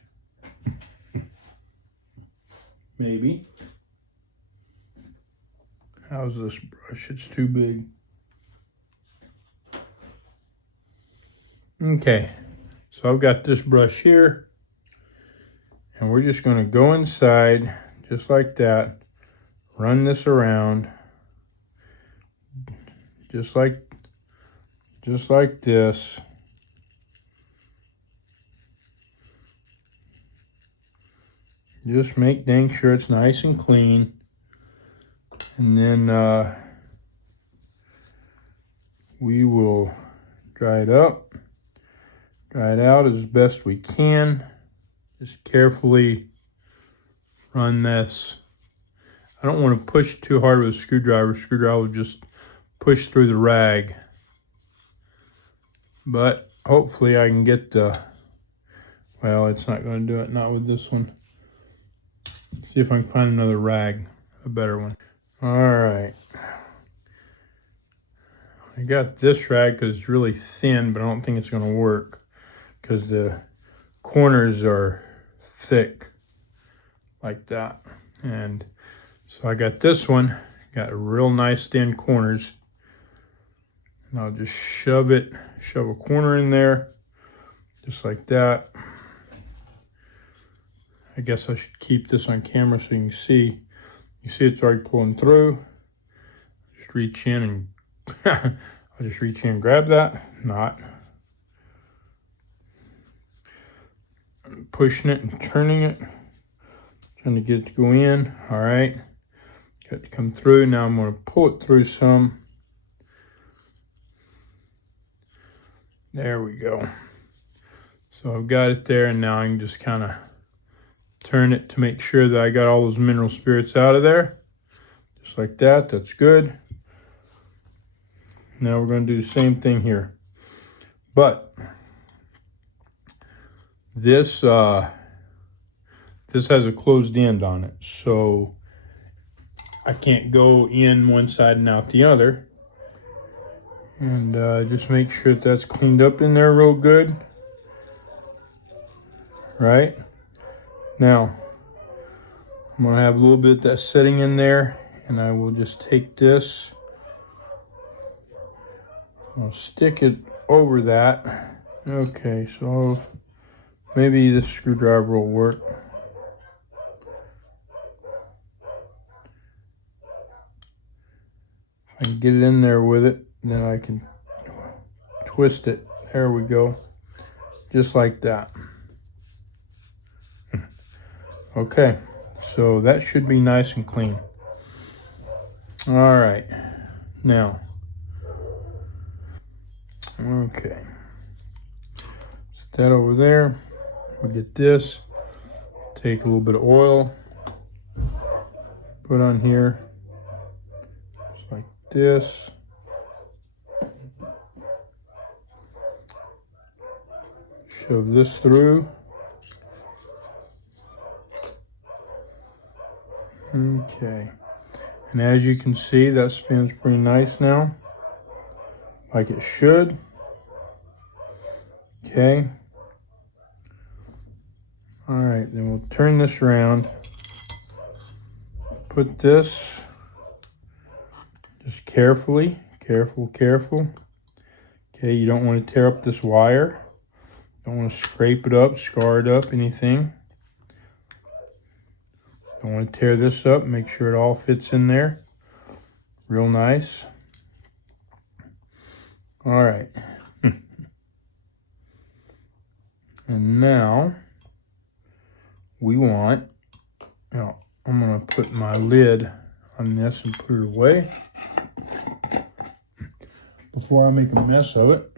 Maybe. How's this brush? It's too big. Okay, so I've got this brush here, and we're just going to go inside just like that, run this around just like this. Just make dang sure it's nice and clean, and then we will dry it up, dry it out as best we can. Just carefully run this. I don't want to push too hard with a screwdriver. Screwdriver will just push through the rag. But hopefully I can get the, well, it's not going to do it, not with this one. See if I can find another rag, a better one. All right. I got this rag because it's really thin, but I don't think it's going to work because the corners are thick like that. And so I got this one, got real nice thin corners. And I'll just shove a corner in there, just like that. I guess I should keep this on camera so you can see. You see it's already pulling through. Just reach in and I'll just reach in and grab that. Not. I'm pushing it and turning it. Trying to get it to go in. All right. Got it to come through. Now I'm going to pull it through some. There we go. So I've got it there, and now I can just kind of turn it to make sure that I got all those mineral spirits out of there. Just like that. That's good. Now we're going to do the same thing here. But this has a closed end on it, so I can't go in one side and out the other. And just make sure that that's cleaned up in there real good. Right? Now, I'm going to have a little bit of that setting in there, and I will just take this. I'll stick it over that. Okay, so maybe this screwdriver will work. I can get it in there with it, then I can twist it. There we go. Just like that. Okay, so that should be nice and clean. All right, now, okay, set that over there. We'll get this, take a little bit of oil, put on here, just like this. Shove this through. Okay, and as you can see, that spins pretty nice now, like it should. Okay. All right, then we'll turn this around. Put this, just carefully, careful. Okay, you don't want to tear up this wire. Don't want to scrape it up, scar it up, anything. Don't want to tear this up. Make sure it all fits in there. Real nice. All right. And now we want, I'm going to put my lid on this and put it away before I make a mess of it.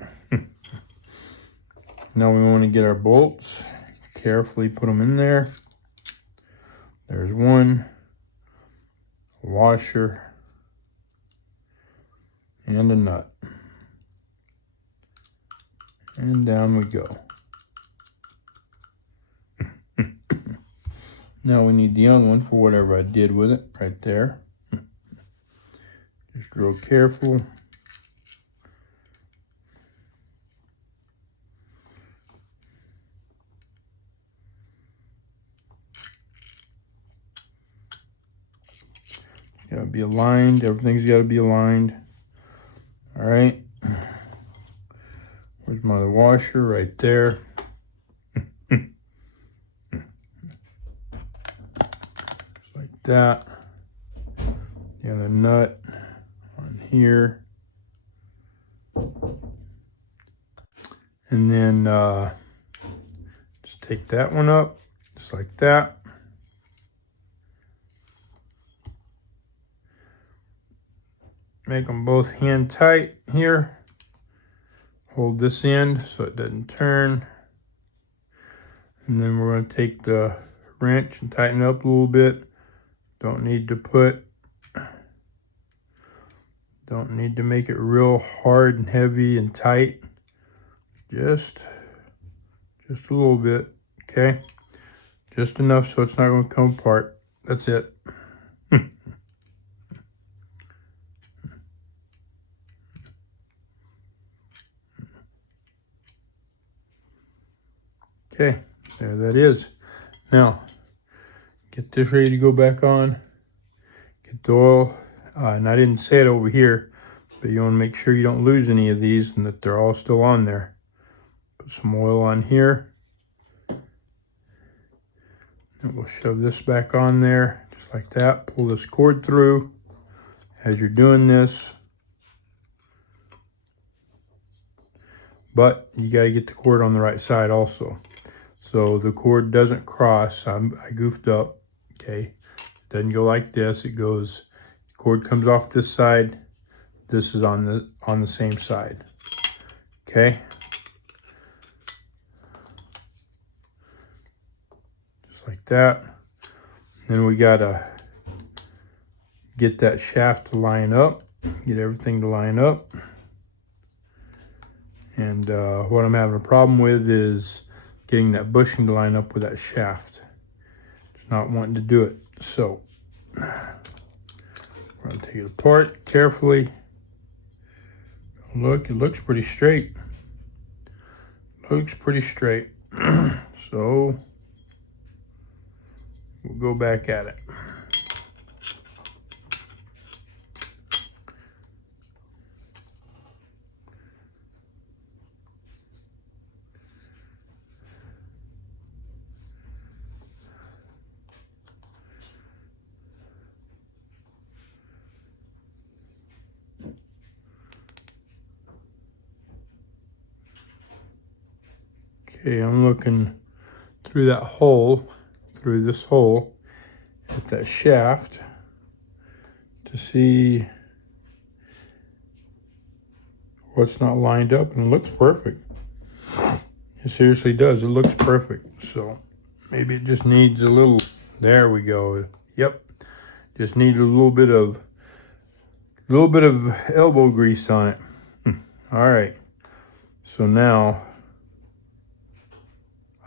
Now we want to get our bolts. Carefully put them in there. There's one, a washer, and a nut. And down we go. Now we need the other one for whatever I did with it, right there. Just real careful. It's got to be aligned. Everything's got to be aligned. All right. Where's my washer? Right there. Just like that. The other nut on here. And then just take that one up, just like that. Make them both hand tight here. Hold this end so it doesn't turn. And then we're going to take the wrench and tighten it up a little bit. Don't need to make it real hard and heavy and tight. Just a little bit, okay? Just enough so it's not going to come apart. That's it. Okay, there that is. Now, get this ready to go back on. Get the oil. And I didn't say it over here, but you want to make sure you don't lose any of these and that they're all still on there. Put some oil on here. And we'll shove this back on there, just like that. Pull this cord through as you're doing this. But you got to get the cord on the right side also. So the cord doesn't cross. I goofed up, okay? It doesn't go like this. It goes, cord comes off this side. This is on the same side, okay? Just like that. Then we gotta get that shaft to line up, get everything to line up. And what I'm having a problem with is getting that bushing to line up with that shaft. It's not wanting to do it. So we're going to take it apart carefully. Look, it looks pretty straight. Looks pretty straight. So we'll go back at it. Okay, I'm looking through that hole, through this hole at that shaft to see what's not lined up, and it looks perfect. It seriously does. It looks perfect. So maybe it just needs a little, there we go. Yep. Just need a little bit of elbow grease on it. All right. So now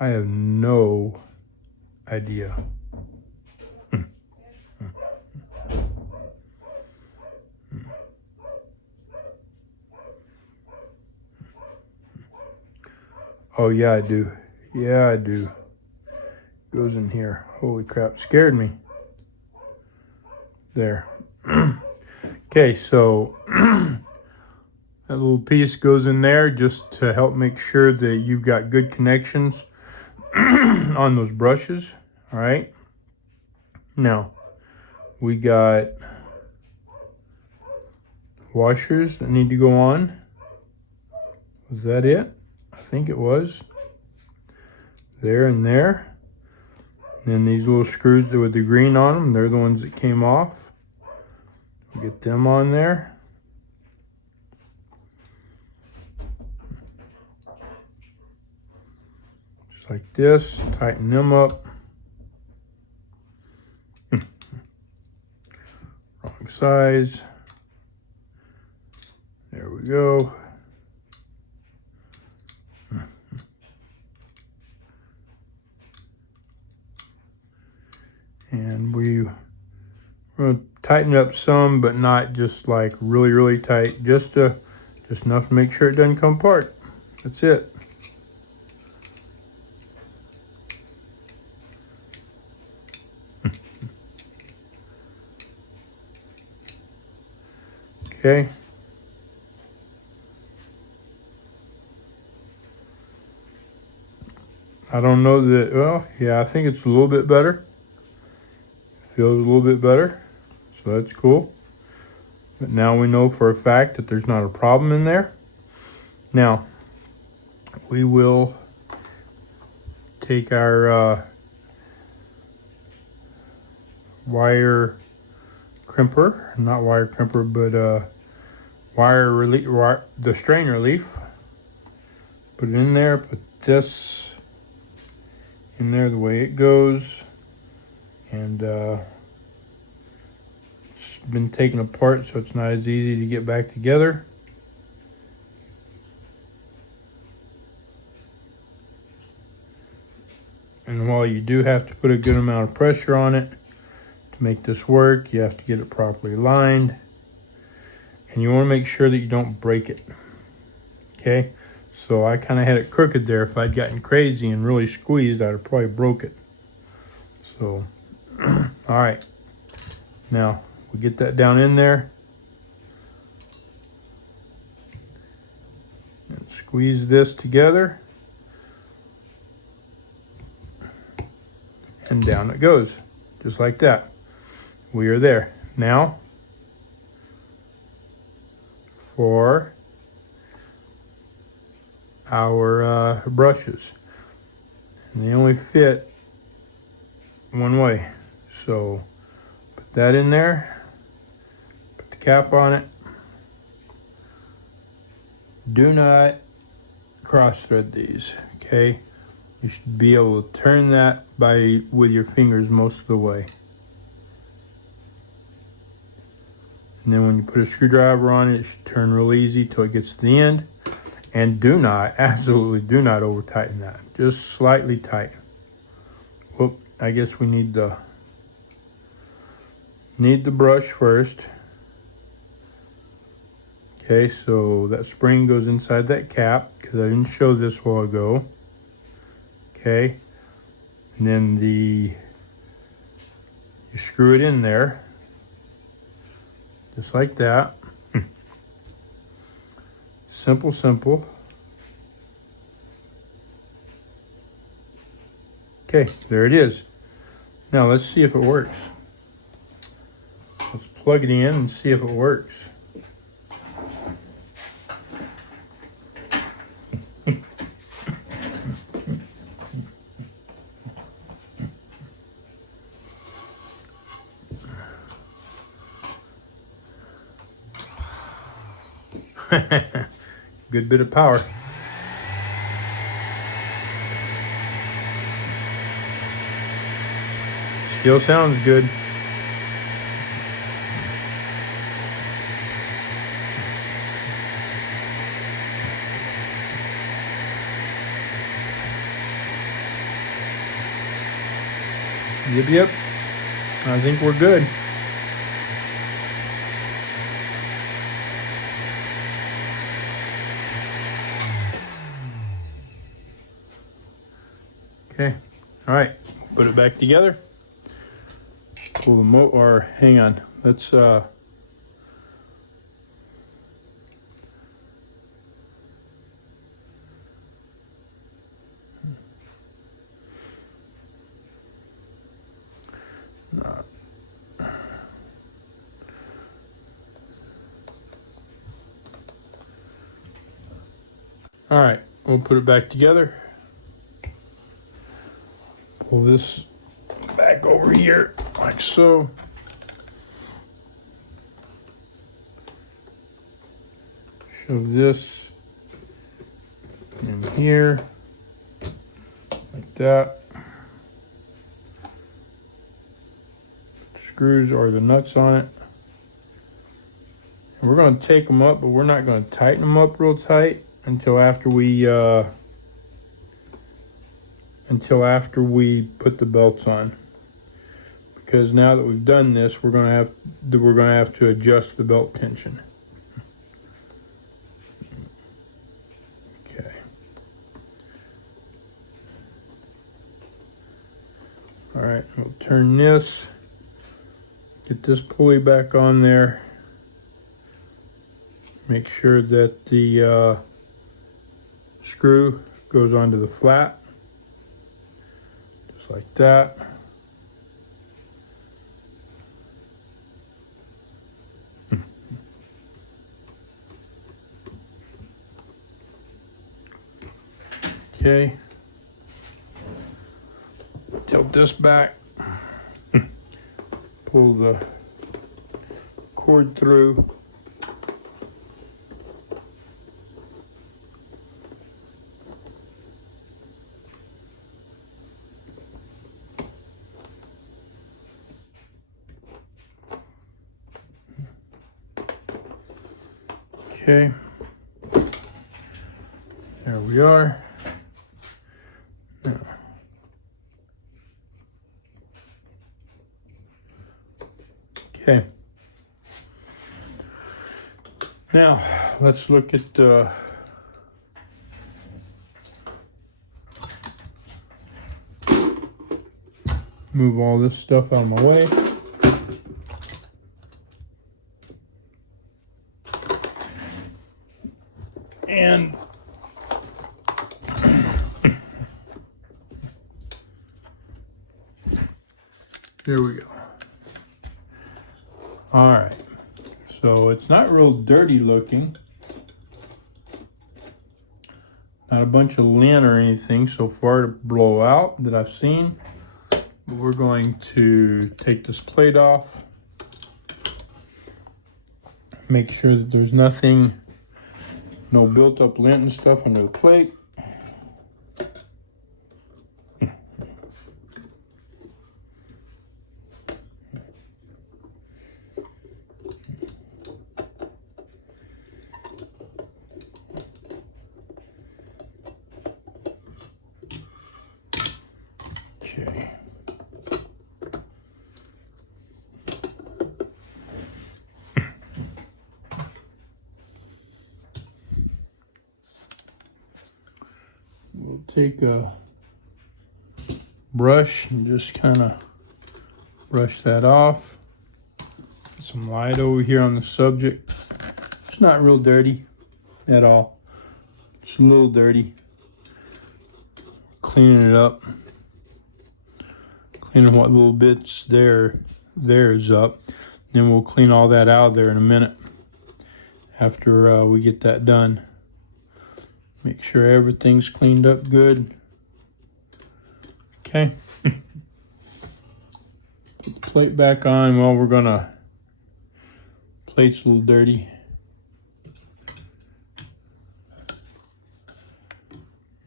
I have no idea. Oh yeah, I do. Yeah, I do. Goes in here. Holy crap, scared me. There. Okay, so that little piece goes in there just to help make sure that you've got good connections on those brushes. All right. Now, we got washers that need to go on. Was that it? I think it was. There and there. And then these little screws with the green on them, they're the ones that came off. We'll get them on there. Just like this, tighten them up. Wrong size. There we go. And we're going to tighten it up some, but not just like really, really tight. Just enough to make sure it doesn't come apart. That's it. Okay. I don't know that, well, yeah, I think it's a little bit better. Feels a little bit better, so that's cool. But now we know for a fact that there's not a problem in there. Now, we will take our wire crimper, not wire crimper, but wire relief, the strain relief. Put it in there, put this in there the way it goes, and it's been taken apart, so it's not as easy to get back together. And while you do have to put a good amount of pressure on it to make this work, you have to get it properly lined, and you want to make sure that you don't break it. Okay, so I kind of had it crooked there. If I'd gotten crazy and really squeezed, I'd have probably broke it. So all right, now we get that down in there and squeeze this together, and down it goes, just like that. We are there. Now for our brushes, and they only fit one way, so put that in there, put the cap on it. Do not cross thread these, okay? You should be able to turn that with your fingers most of the way. And then when you put a screwdriver on it, it should turn real easy till it gets to the end. And do not, absolutely do not over tighten that. Just slightly tight. Whoop, I guess we need the brush first. Okay, so that spring goes inside that cap, because I didn't show this a while ago. Okay, and then you screw it in there, just like that. Simple, simple. Okay, there it is. Now let's see if it works. Let's plug it in and see if it works. Good bit of power. Still sounds good. Yep. I think we're good. Okay, all right, put it back together. Pull the or hang on, let's all right, we'll put it back together. Pull this back over here like so. Shove this in here like that. Screws or the nuts on it. And we're going to take them up, but we're not going to tighten them up real tight until after we put the belts on, because now that we've done this, we're gonna have to adjust the belt tension. Okay. All right, we'll turn this, get this pulley back on there. Make sure that the screw goes onto the flat, just like that. Okay. Tilt this back. Pull the cord through. Okay, there we are. Now, okay, now let's look at move all this stuff out of my way. And there we go. All right, so it's not real dirty looking. Not a bunch of lint or anything so far to blow out that I've seen. But we're going to take this plate off. Make sure that there's nothing, no built up lint and stuff under the plate. Okay. We'll take a brush and just kind of brush that off. Put some light over here on the subject. It's not real dirty at all. It's a little dirty. Cleaning it up. Cleaning what little bits there is up. Then we'll clean all that out of there in a minute after we get that done. Make sure everything's cleaned up good. Okay. Put the plate back on. Well, we're gonna, plate's a little dirty.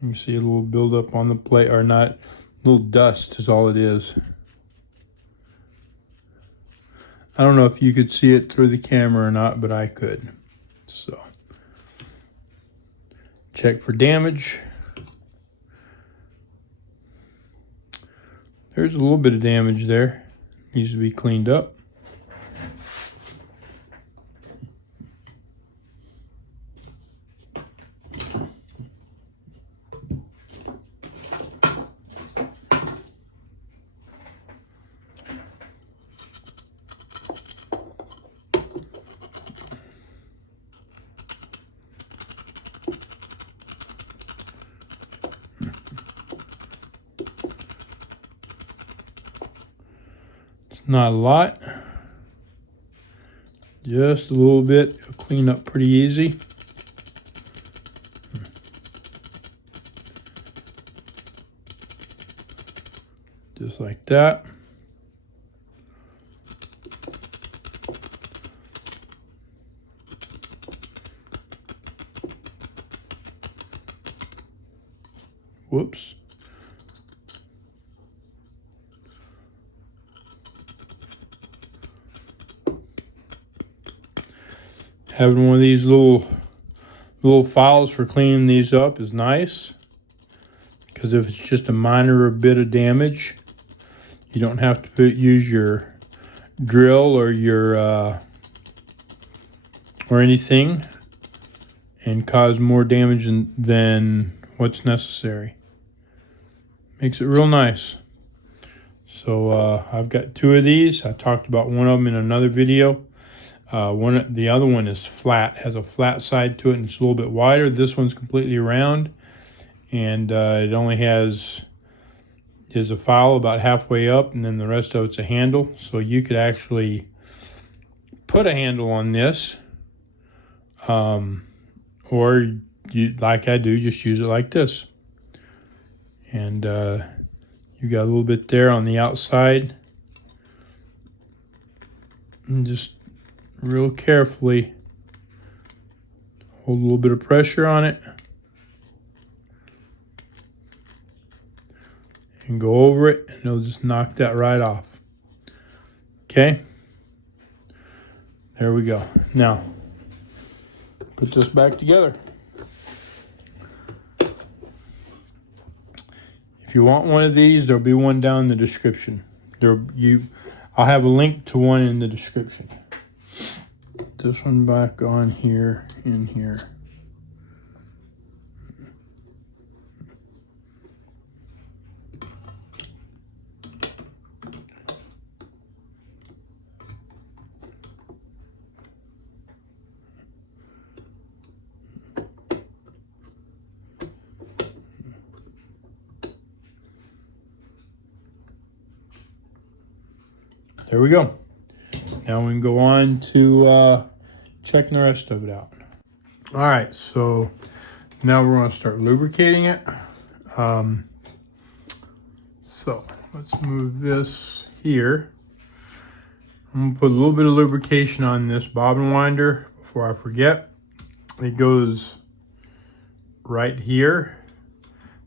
You can see a little buildup on the plate, or not, a little dust is all it is. I don't know if you could see it through the camera or not, but I could. So, check for damage. There's a little bit of damage there. Needs to be cleaned up. Not a lot, just a little bit. It'll clean up pretty easy. Just like that. Whoops. Having one of these little files for cleaning these up is nice, because if it's just a minor bit of damage, You don't have to use your drill or your or anything and cause more damage than what's necessary. Makes it real nice. So I've got 2 of these. I talked about one of them in another video. The other one is flat, has a flat side to it, and it's a little bit wider. This one's completely round, and it only has a file about halfway up, and then the rest of it's a handle. So you could actually put a handle on this, or you, like I do, just use it like this. And you got a little bit there on the outside, and just real carefully hold a little bit of pressure on it and go over it, and it'll just knock that right off. Okay, there we go. Now put this back together. If you want one of these, there'll be one down in the description. I'll have a link to one in the description. Put this one back on here, in here. There we go. Now we can go on to checking the rest of it out. All right, so now we're going to start lubricating it. So let's move this here. I'm going to put a little bit of lubrication on this bobbin winder before I forget. It goes right here.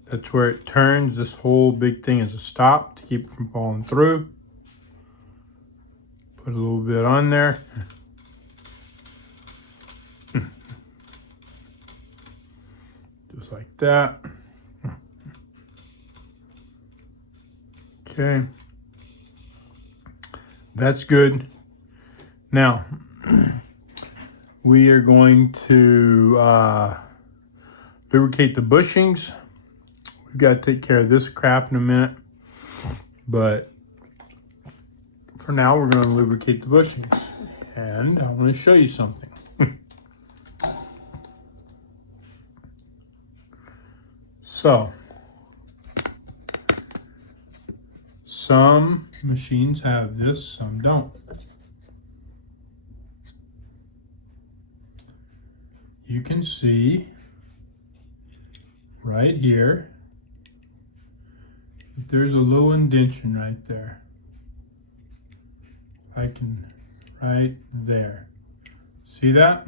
That's where it turns. This whole big thing is a stop to keep it from falling through. Put a little bit on there. Just like that. Okay. That's good. Now, we are going to lubricate the bushings. We've got to take care of this crap in a minute. But for now, we're going to lubricate the bushings. And I want to show you something. So, some machines have this, some don't. You can see right here that there's a little indentation right there. Right there. See that?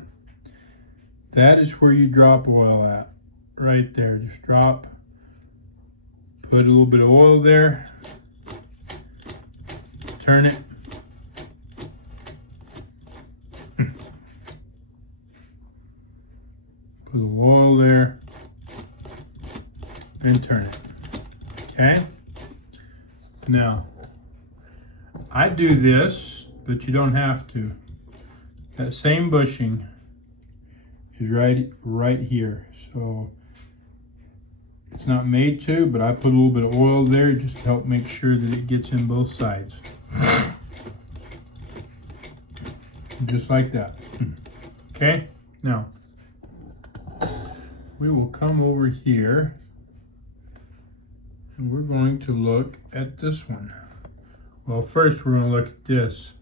That is where you drop oil at. Right there. Just drop. Put a little bit of oil there. Turn it. Put a little oil there. Then turn it. Okay? Now, I do this, but you don't have to. That same bushing is right here. So it's not made to, but I put a little bit of oil there just to help make sure that it gets in both sides. Just like that. Okay, now we will come over here and we're going to look at this one. Well, first we're going to look at this.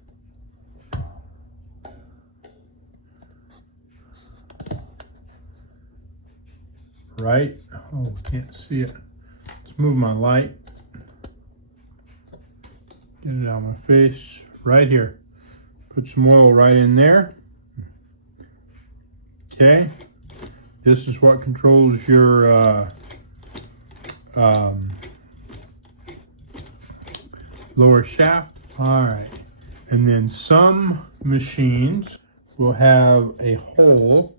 Right? Oh, can't see it. Let's move my light. Get it out of my face. Right here. Put some oil right in there. Okay. This is what controls your lower shaft. All right. And then some machines will have a hole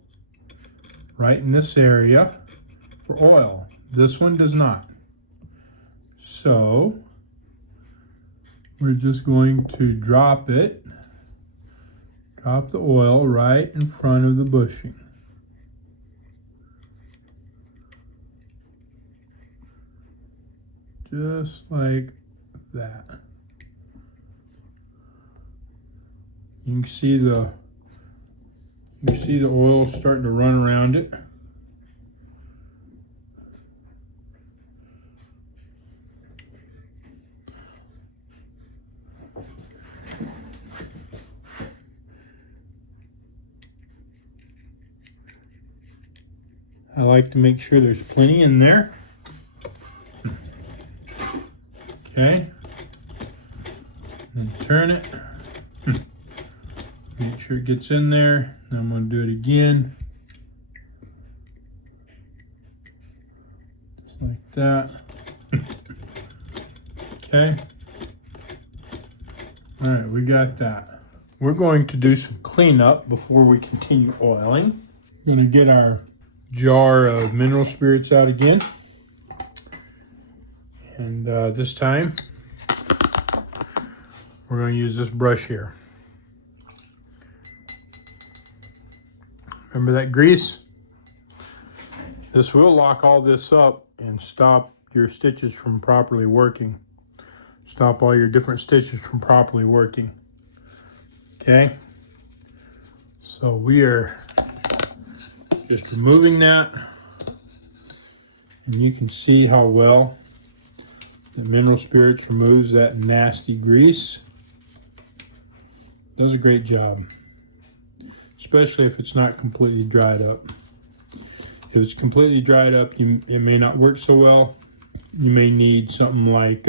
right in this area for oil. This one does not. So we're just going to drop the oil right in front of the bushing. Just like that. You can see the oil starting to run around it. I like to make sure there's plenty in there. Okay. And turn it. Make sure it gets in there. Now I'm going to do it again. Just like that. Okay. All right, we got that. We're going to do some cleanup before we continue oiling. We're going to get our jar of mineral spirits out again. And this time, we're going to use this brush here. Remember that grease? This will lock all this up and stop your stitches from properly working. Stop all your different stitches from properly working. Okay? So we are just removing that. And you can see how well the mineral spirits removes that nasty grease. Does a great job. Especially if it's not completely dried up. If it's completely dried up, it may not work so well. You may need something like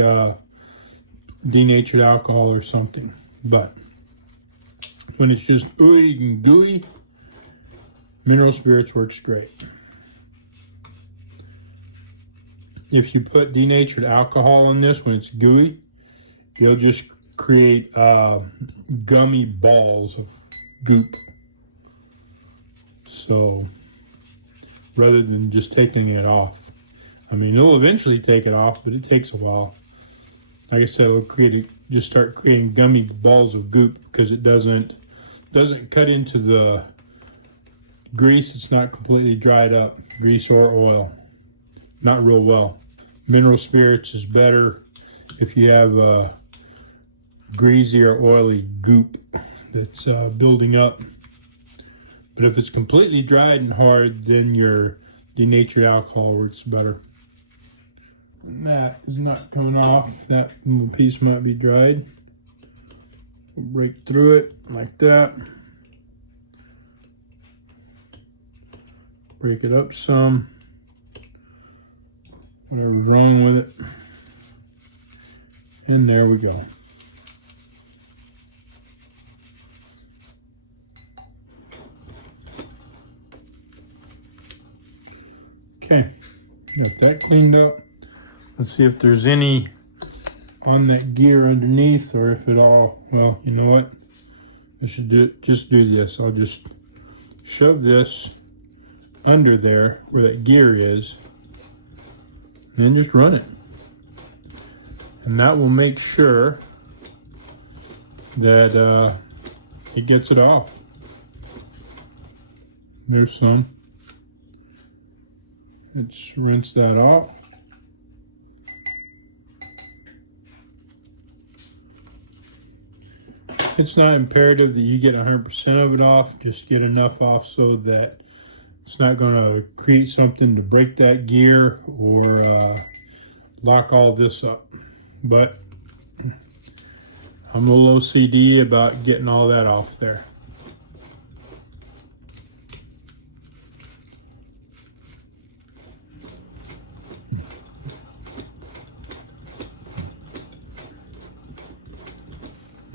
denatured alcohol or something. But when it's just ooey and gooey, mineral spirits works great. If you put denatured alcohol in this when it's gooey, you'll just create gummy balls of goop. So rather than just taking it off, I mean, it'll eventually take it off, but it takes a while. Like I said, it'll just start creating gummy balls of goop because it doesn't cut into the grease. It's not completely dried up, grease or oil, not real well. Mineral spirits is better if you have greasy or oily goop that's building up. But if it's completely dried and hard, then your denatured alcohol works better. And that is not coming off. That little piece might be dried. We'll break through it like that. Break it up some. Whatever's wrong with it. And there we go. Okay, got that cleaned up. Let's see if there's any on that gear underneath, or if it all, well, you know what? I should just do this. I'll just shove this under there where that gear is, and then just run it. And that will make sure that it gets it off. There's some. Let's rinse that off. It's not imperative that you get 100% of it off. Just get enough off so that it's not going to create something to break that gear or lock all this up. But I'm a little OCD about getting all that off there.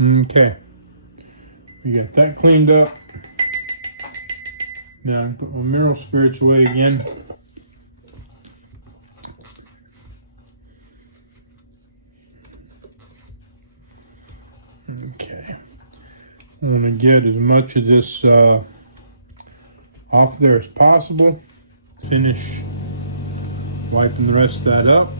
Okay, we got that cleaned up. Now I can put my mineral spirits away again. Okay, I'm going to get as much of this off there as possible. Finish wiping the rest of that up.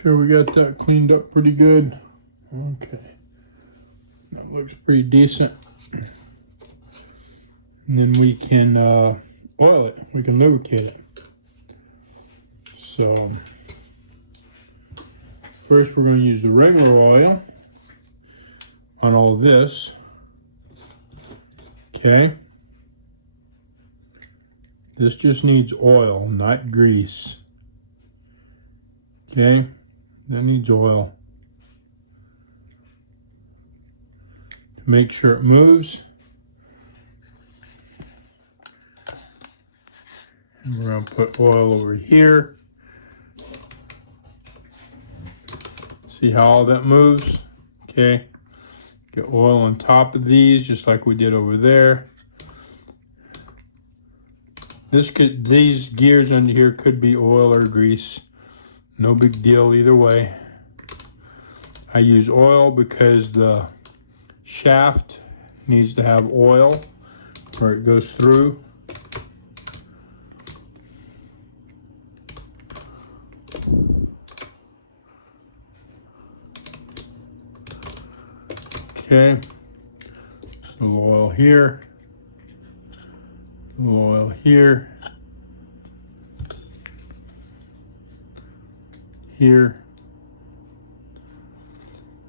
Sure we got that cleaned up pretty good. Okay. That looks pretty decent. And then we can oil it. We can lubricate it. So first we're going to use the regular oil on all of this. Okay. This just needs oil, not grease. Okay. That needs oil. To make sure it moves. And we're going to put oil over here. See how all that moves? Okay. Get oil on top of these, just like we did over there. These gears under here could be oil or grease. No big deal either way. I use oil because the shaft needs to have oil where it goes through. Okay, a little oil here, a little oil here, here.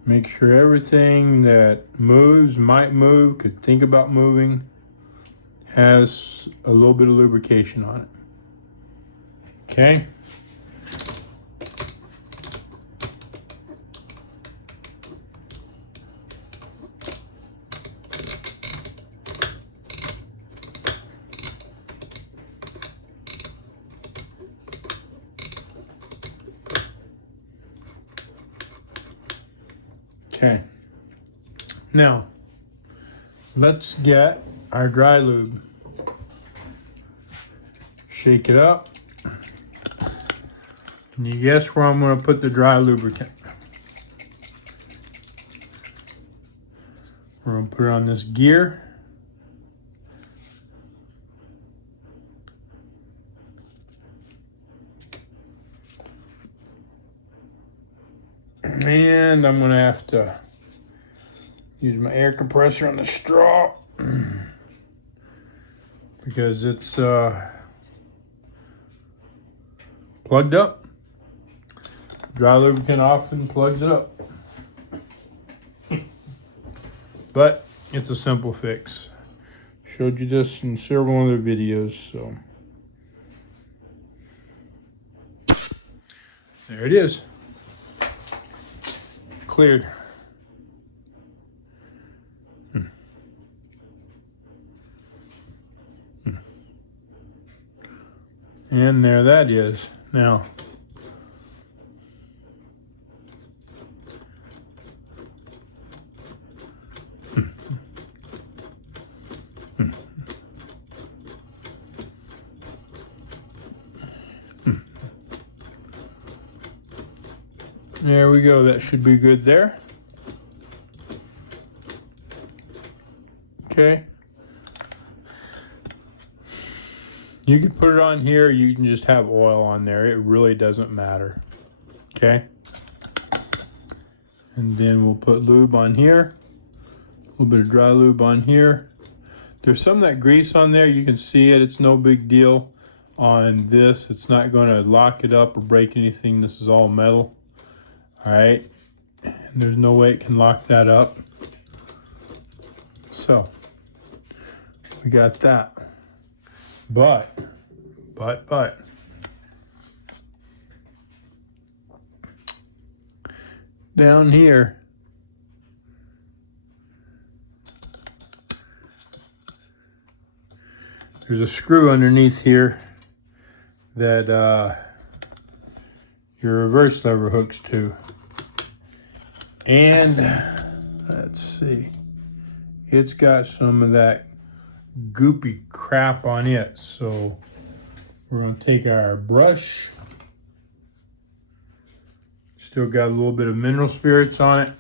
Make sure everything that moves, might move, could think about moving, has a little bit of lubrication on it. Okay. Okay, now let's get our dry lube. Shake it up. Can you guess where I'm going to put the dry lubricant? We're going to put it on this gear. And I'm going to have to use my air compressor on the straw because it's plugged up. Dry lubricant often plugs it up. But it's a simple fix. Showed you this in several other videos, so there it is. Cleared. And there that is. Now, there we go. That should be good there. Okay. You can put it on here. You can just have oil on there. It really doesn't matter. Okay. And then we'll put lube on here. A little bit of dry lube on here. There's some of that grease on there. You can see it. It's no big deal on this. It's not going to lock it up or break anything. This is all metal. All right. And there's no way it can lock that up. So we got that. But down here, there's a screw underneath here that your reverse lever hooks to. And let's see, it's got some of that goopy crap on it. So we're going to take our brush. Still got a little bit of mineral spirits on it.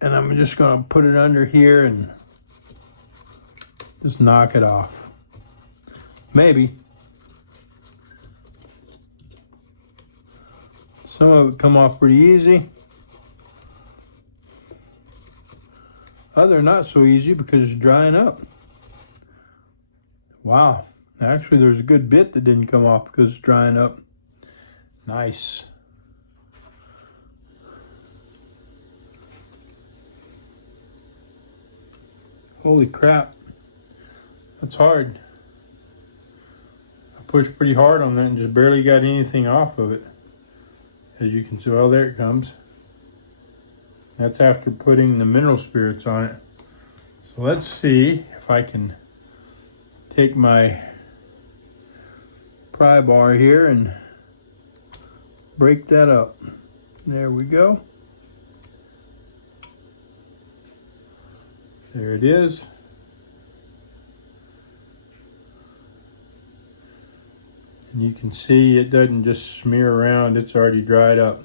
And I'm just going to put it under here and just knock it off. Maybe. Some of it come off pretty easy. Other not so easy because it's drying up. Wow. Actually, there's a good bit that didn't come off because it's drying up. Nice. Holy crap. That's hard. I pushed pretty hard on that and just barely got anything off of it. As you can see, well, there it comes. That's after putting the mineral spirits on it. So let's see if I can take my pry bar here and break that up. There we go. There it is. And you can see it doesn't just smear around, it's already dried up.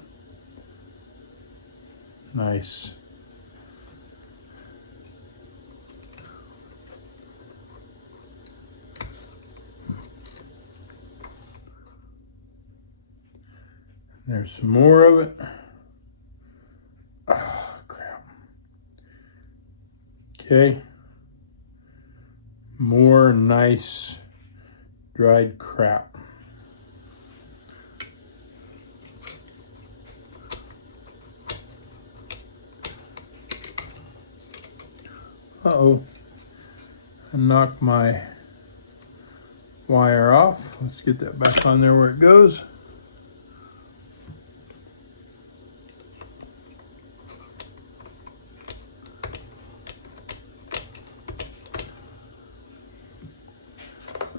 Nice. There's some more of it. Oh, crap. Okay. More nice dried crap. Uh-oh. I knocked my wire off. Let's get that back on there where it goes.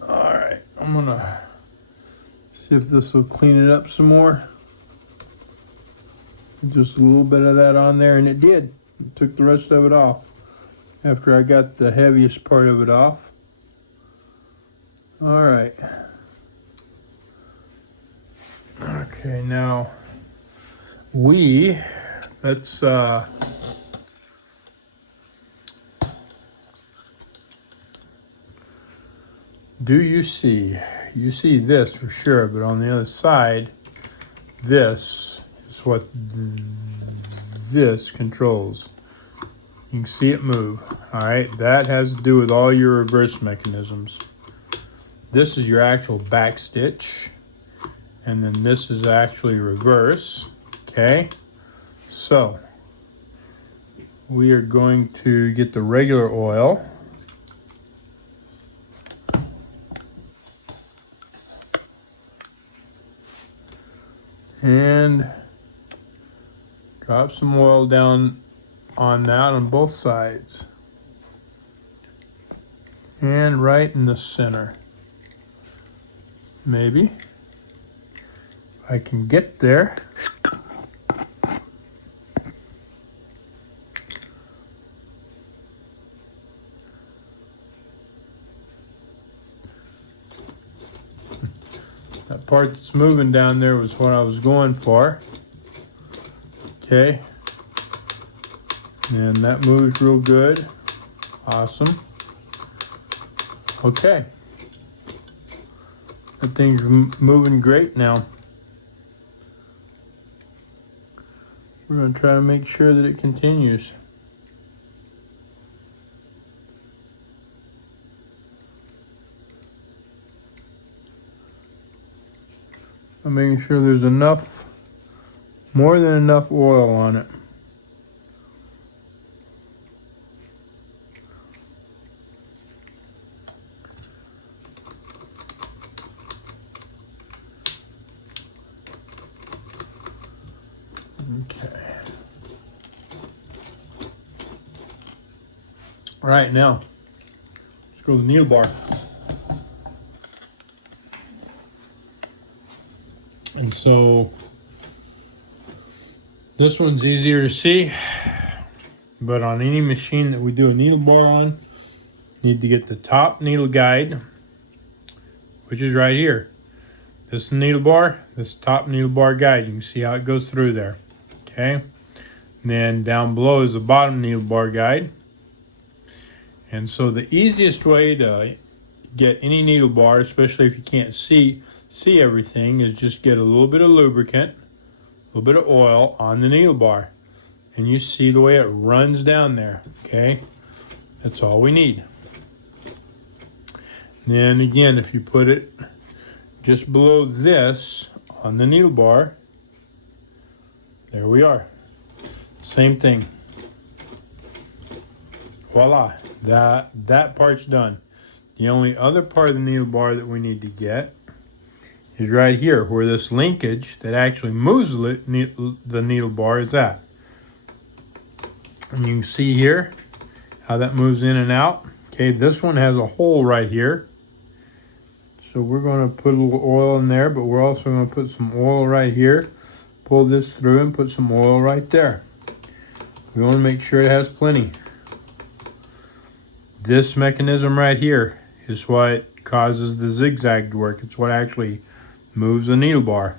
Alright, I'm gonna see if this will clean it up some more. Just a little bit of that on there, and it did. It took the rest of it off after I got the heaviest part of it off. All right. Okay, now let's do you see this for sure, but on the other side, this is what this controls. You can see it move. All right, that has to do with all your reverse mechanisms. This is your actual back stitch, and then this is actually reverse. Okay, so we are going to get the regular oil. And drop some oil down on that on both sides. And right in the center. Maybe. If I can get there. That part that's moving down there was what I was going for. Okay. And that moves real good. Awesome. Okay. That thing's moving great now. We're going to try to make sure that it continues. I'm making sure there's enough, more than enough oil on it. Okay. All right, now let's go to the needle bar. And so this one's easier to see, but on any machine that we do a needle bar on, you need to get the top needle guide, which is right here. This is the needle bar, this top needle bar guide. You can see how it goes through there. Okay. And then down below is the bottom needle bar guide. And so the easiest way to get any needle bar, especially if you can't see everything, is just get a little bit of lubricant, little bit of oil on the needle bar. And you see the way it runs down there, okay? That's all we need. And then again, if you put it just below this on the needle bar, there we are. Same thing. Voila, that part's done. The only other part of the needle bar that we need to get is right here, where this linkage that actually moves the needle bar is at. And you can see here how that moves in and out. Okay, this one has a hole right here. So we're going to put a little oil in there, but we're also going to put some oil right here. Pull this through and put some oil right there. We want to make sure it has plenty. This mechanism right here is what causes the zigzag to work. It's what actually moves the needle bar.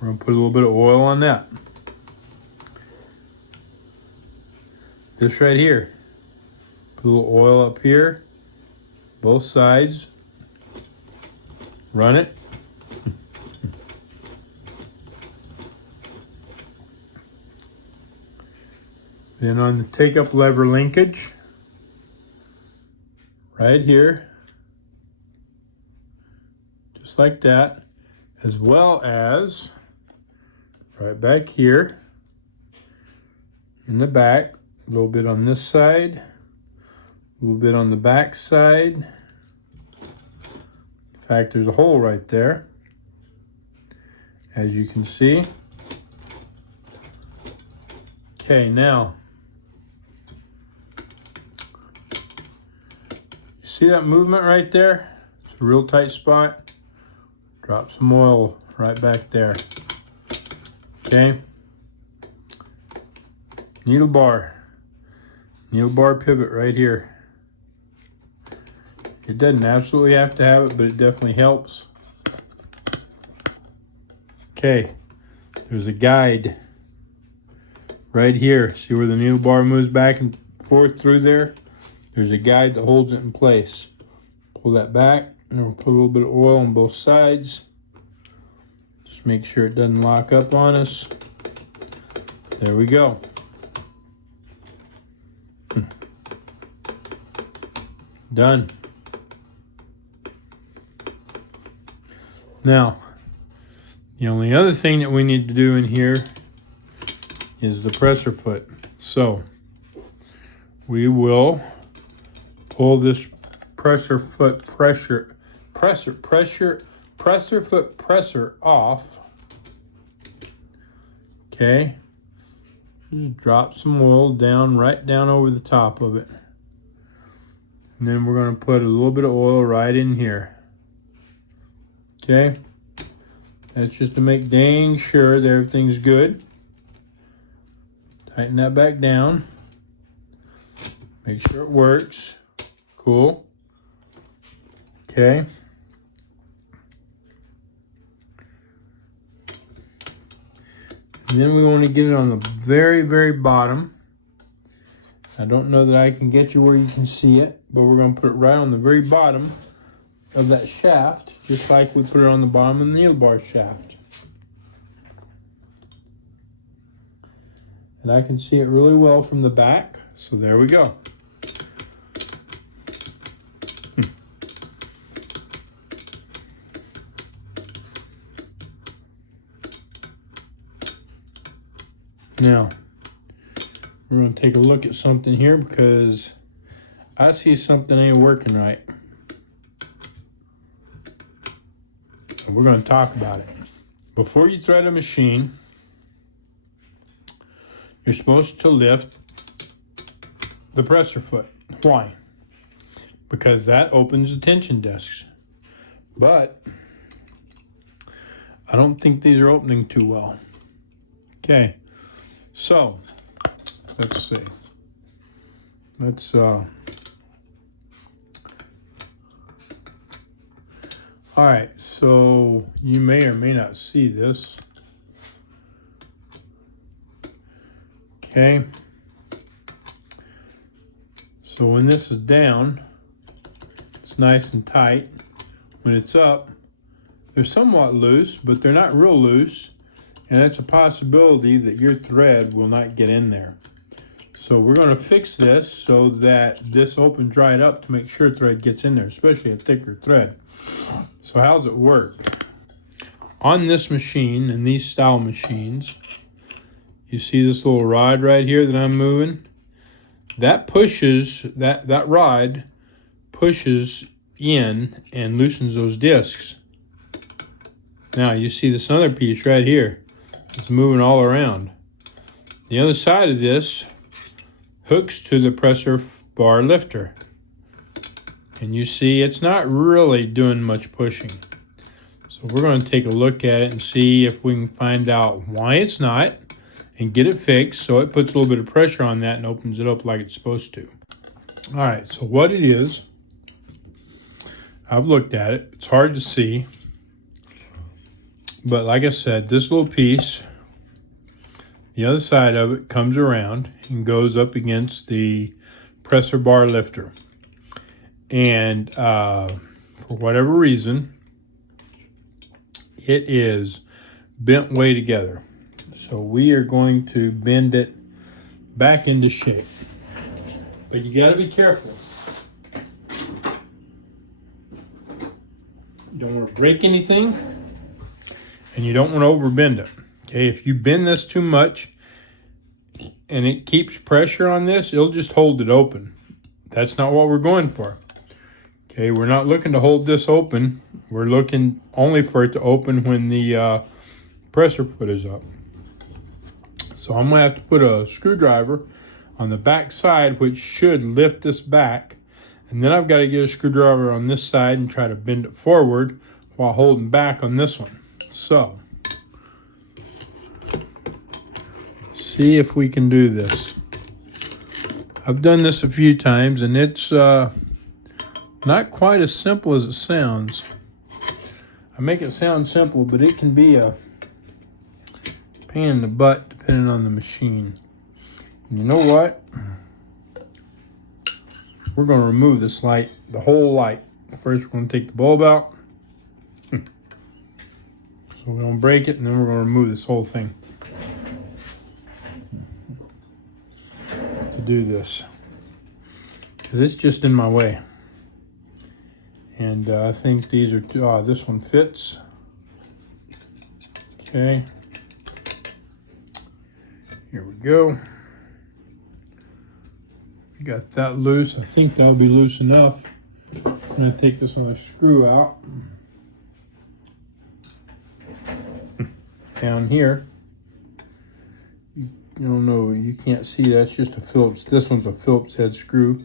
We're going to put a little bit of oil on that. This right here. Put a little oil up here, both sides. Run it. Then on the take-up lever linkage, right here, just like that, as well as right back here in the back, a little bit on this side, a little bit on the back side. In fact, there's a hole right there, as you can see. Okay, now, you see that movement right there? It's a real tight spot. Drop some oil right back there. Okay. Needle bar pivot right here. It doesn't absolutely have to have it, but it definitely helps. Okay, there's a guide right here. See where the needle bar moves back and forth through there? There's a guide that holds it in place. Pull that back, and we'll put a little bit of oil on both sides. Just make sure it doesn't lock up on us. There we go. Done. Now, the only other thing that we need to do in here is the presser foot. So we will pull this presser foot presser off. Okay. Just drop some oil right down over the top of it. And then we're going to put a little bit of oil right in here. Okay. That's just to make dang sure that everything's good. Tighten that back down. Make sure it works. Cool. Okay. And then we want to get it on the very, very bottom. I don't know that I can get you where you can see it, but we're going to put it right on the very bottom of that shaft, just like we put it on the bottom of the needle bar shaft. And I can see it really well from the back, so there we go. Now, we're going to take a look at something here because I see something ain't working right. So we're going to talk about it. Before you thread a machine, you're supposed to lift the presser foot. Why? Because that opens the tension discs. But I don't think these are opening too well. Okay, so let's see. All right, so you may or may not see this. Okay. So when this is down, it's nice and tight. When it's up, they're somewhat loose, but they're not real loose. and it's a possibility that your thread will not get in there. So we're going to fix this so that this opens right up to make sure thread gets in there, especially a thicker thread. So how's it work? On this machine and these style machines, you see this little rod right here that I'm moving? That pushes, that rod pushes in and loosens those discs. Now you see this other piece right here. It's moving all around. The other side of this hooks to the presser bar lifter. And you see it's not really doing much pushing. So we're going to take a look at it and see if we can find out why it's not and get it fixed so it puts a little bit of pressure on that and opens it up like it's supposed to. All right, so what it is, I've looked at it. It's hard to see. But like I said, this little piece, the other side of it comes around and goes up against the presser bar lifter. And for whatever reason, it is bent way together. So we are going to bend it back into shape. But you got to be careful. You don't want to break anything, and you don't want to overbend it. Okay, if you bend this too much and it keeps pressure on this, it'll just hold it open. That's not what we're going for. Okay, we're not looking to hold this open. We're looking only for it to open when the presser foot is up. So I'm going to have to put a screwdriver on the back side, which should lift this back. And then I've got to get a screwdriver on this side and try to bend it forward while holding back on this one. So, see if we can do this. I've done this a few times, and it's not quite as simple as it sounds. I make it sound simple, but it can be a pain in the butt depending on the machine. And you know what? We're going to remove this light, the whole light. First, we're going to take the bulb out. So we don't break it, and then we're going to remove this whole thing to do this. Because it's just in my way. And I think these are two, this one fits. Okay. Here we go. We got that loose. I think that'll be loose enough. I'm going to take this other screw out. Down here. You don't know, you can't see, that's just a Phillips. This one's a Phillips head screw.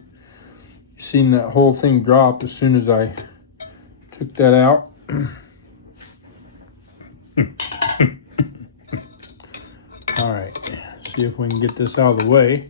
You seen that whole thing drop as soon as I took that out. All right, see if we can get this out of the way.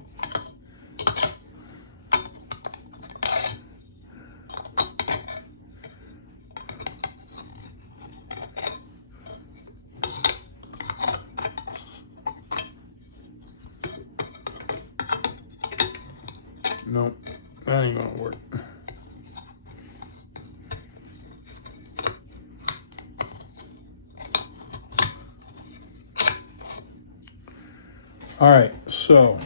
Nope, that ain't gonna work. All right, so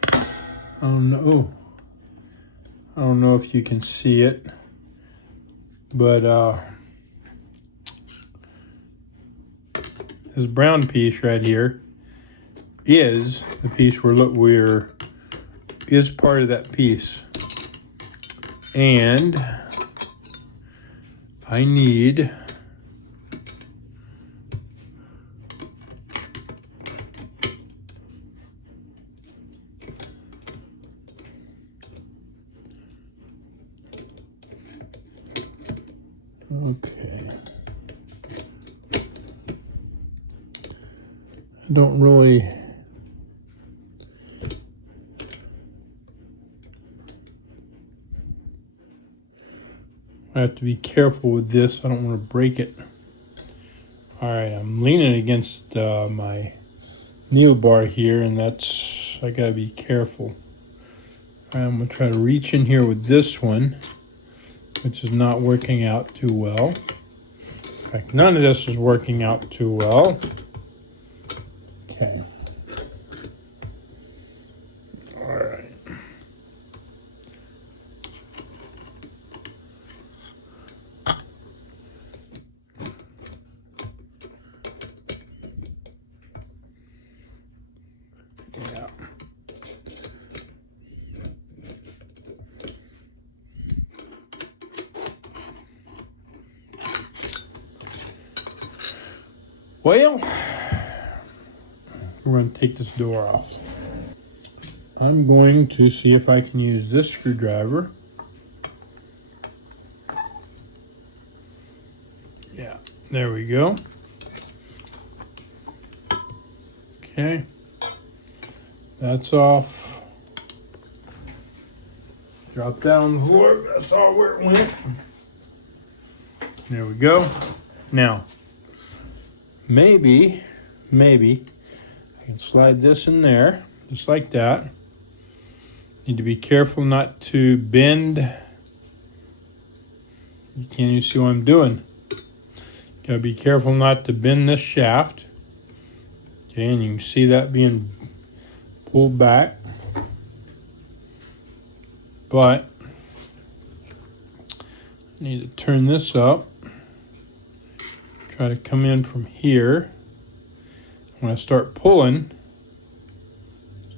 I don't know if you can see it, but this brown piece right here is the piece is part of that piece, and I need okay. I don't really I have to be careful with this. I don't want to break it. All right, I'm leaning against my kneel bar here, and I gotta be careful. All right, I'm gonna try to reach in here with this one, which is not working out too well. In fact, none of this is working out too well. Okay. All right. Yeah. Well, we're going to take this door off. I'm going to see if I can use this screwdriver. Yeah, there we go. Okay, that's off. Drop that on the floor. I saw where it went. There we go. Now, maybe I can slide this in there, just like that. Need to be careful not to bend. You can't even see what I'm doing. Gotta be careful not to bend this shaft. Okay, and you can see that being pulled back. But I need to turn this up. Try to come in from here. When I start pulling,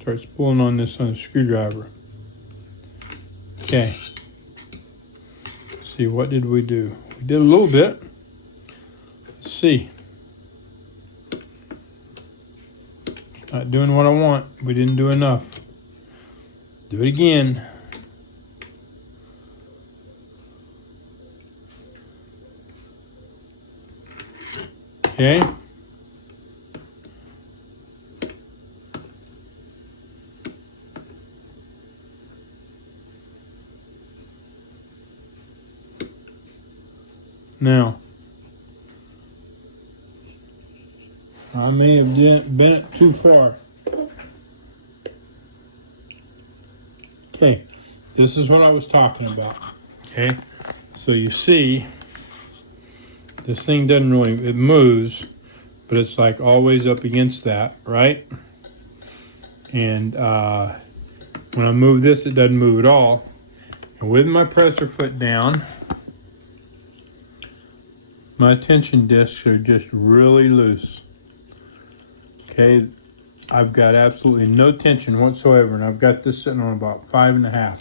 starts pulling on this on the screwdriver. Okay. Let's see, what did we do? We did a little bit. Let's see. Not doing what I want. We didn't do enough. Do it again. Okay. Now, I may have bent it too far. Okay, this is what I was talking about. Okay, so you see, this thing doesn't really, it moves, but it's like always up against that, right? And when I move this, it doesn't move at all. And with my presser foot down, my tension discs are just really loose. Okay, I've got absolutely no tension whatsoever, and I've got this sitting on about 5.5.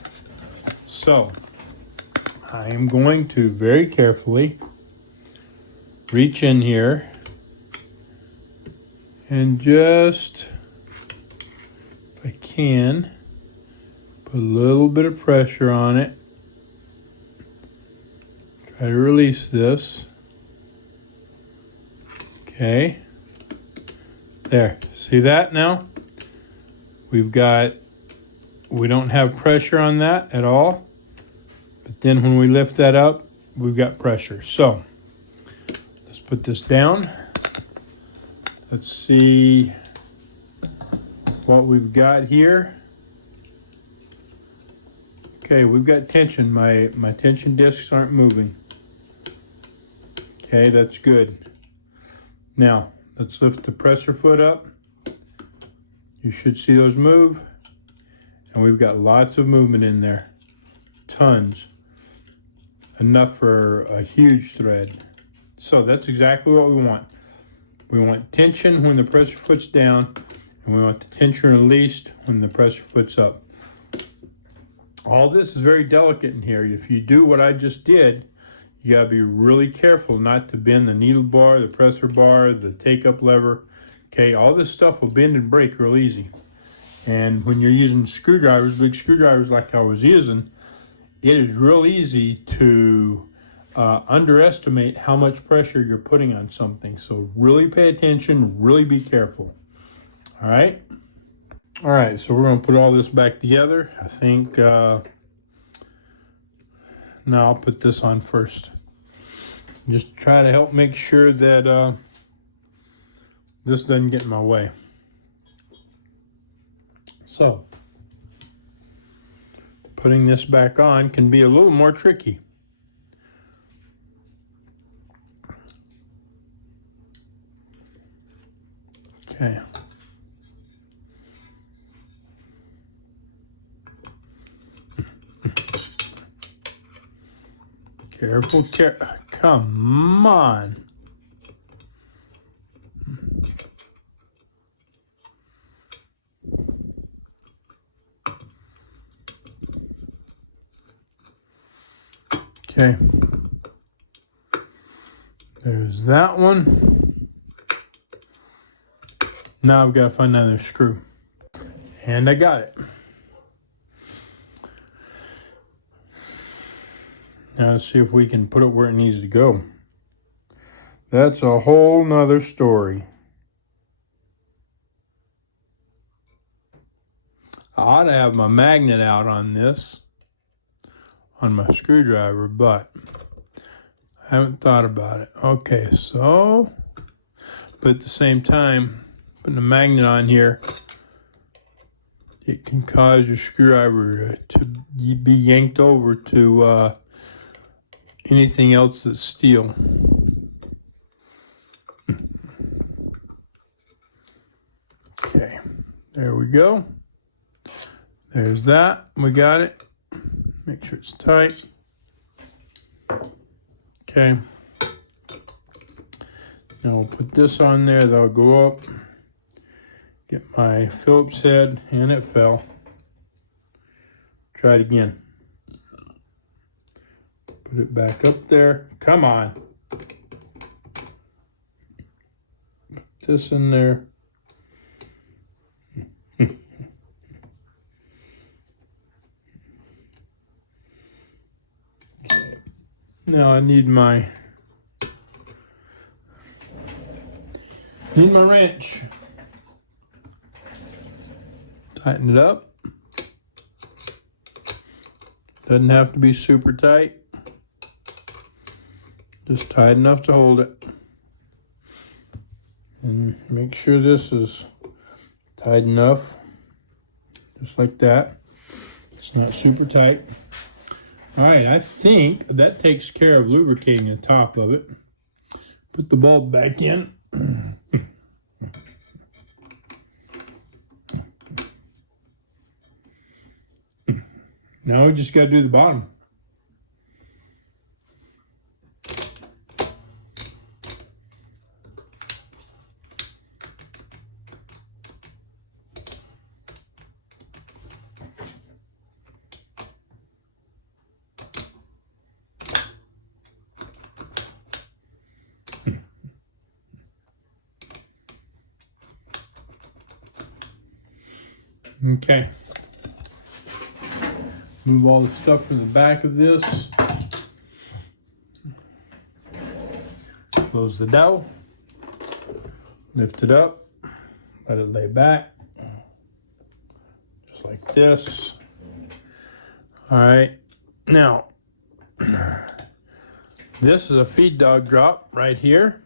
So I am going to very carefully reach in here and just, if I can, put a little bit of pressure on it. Try to release this. Okay. There. See that now? We don't have pressure on that at all. But then when we lift that up, we've got pressure. So let's put this down. Let's see what we've got here. Okay, we've got tension. My tension discs aren't moving. Okay, that's good. Now, let's lift the presser foot up. You should see those move. And we've got lots of movement in there. Tons. Enough for a huge thread. So that's exactly what we want. We want tension when the presser foot's down, and we want the tension released when the presser foot's up. All this is very delicate in here. If you do what I just did, you gotta be really careful not to bend the needle bar, the presser bar, the take-up lever. Okay, all this stuff will bend and break real easy. And when you're using screwdrivers, big screwdrivers like I was using, it is real easy to underestimate how much pressure you're putting on something. So really pay attention, really be careful. All right? All right, so we're gonna put all this back together. I think, now I'll put this on first. Just try to help make sure that this doesn't get in my way. So, putting this back on can be a little more tricky. Okay. Careful, come on. Okay. There's that one. Now I've got to find another screw. And I got it. Now let's see if we can put it where it needs to go. That's a whole nother story. I ought to have my magnet out on this, on my screwdriver, but I haven't thought about it. Okay, so, but at the same time, putting a magnet on here, it can cause your screwdriver to be yanked over to anything else that's steel. Okay, there we go. There's that. We got it. Make sure it's tight. Okay. Now we'll put this on there. That'll go up. Get my Phillips head, and it fell. Try it again. Put it back up there. Come on. Put this in there. Okay. Now I need my wrench. Tighten it up. Doesn't have to be super tight. Just tight enough to hold it. And make sure this is tight enough. Just like that. It's not super tight. Alright, I think that takes care of lubricating the top of it. Put the bulb back in. Now we just got to do the bottom. Okay. Move all the stuff from the back of this. Close the dowel. Lift it up. Let it lay back. Just like this. All right. Now, this is a feed dog drop right here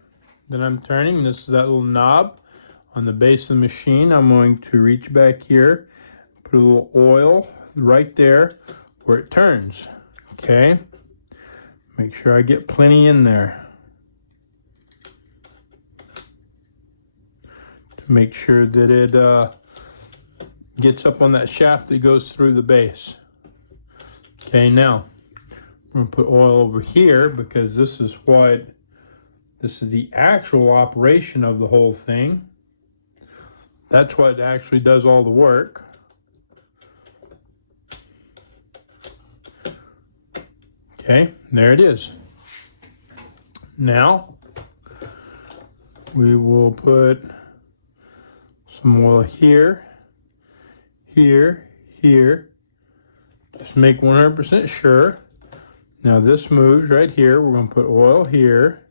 that I'm turning. This is that little knob on the base of the machine. I'm going to reach back here, put a little oil right there where it turns. Okay, make sure I get plenty in there to make sure that it gets up on that shaft that goes through the base. Okay, now I'm going to put oil over here because this is the actual operation of the whole thing. That's what actually does all the work. Okay, there it is. Now, we will put some oil here, here, here. Just make 100% sure. Now this moves right here. We're going to put oil here.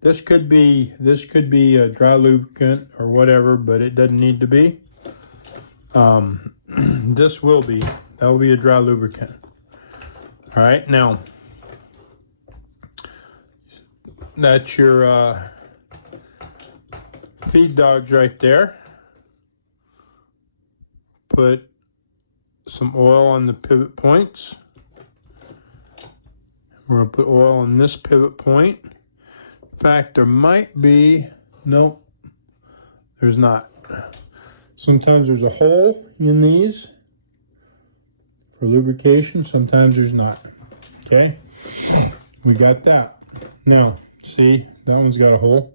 This could be a dry lubricant or whatever, but it doesn't need to be. This will be. That will be a dry lubricant. All right, now that's your feed dogs right there. Put some oil on the pivot points. We're going to put oil on this pivot point. In fact, there might be, nope, there's not. Sometimes there's a hole in these for lubrication, sometimes there's not. Okay, we got that. Now, see, that one's got a hole.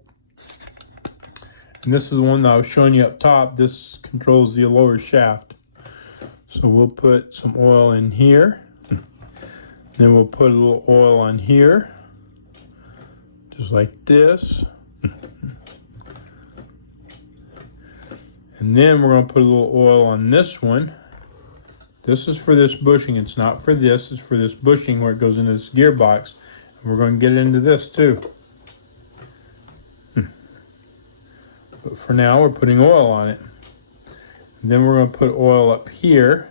And this is the one that I was showing you up top. This controls the lower shaft. So we'll put some oil in here. Then we'll put a little oil on here. Just like this. And then we're going to put a little oil on this one. This is for this bushing. It's not for this. It's for this bushing where it goes into this gearbox. And we're going to get into this too. But for now, we're putting oil on it. And then we're going to put oil up here.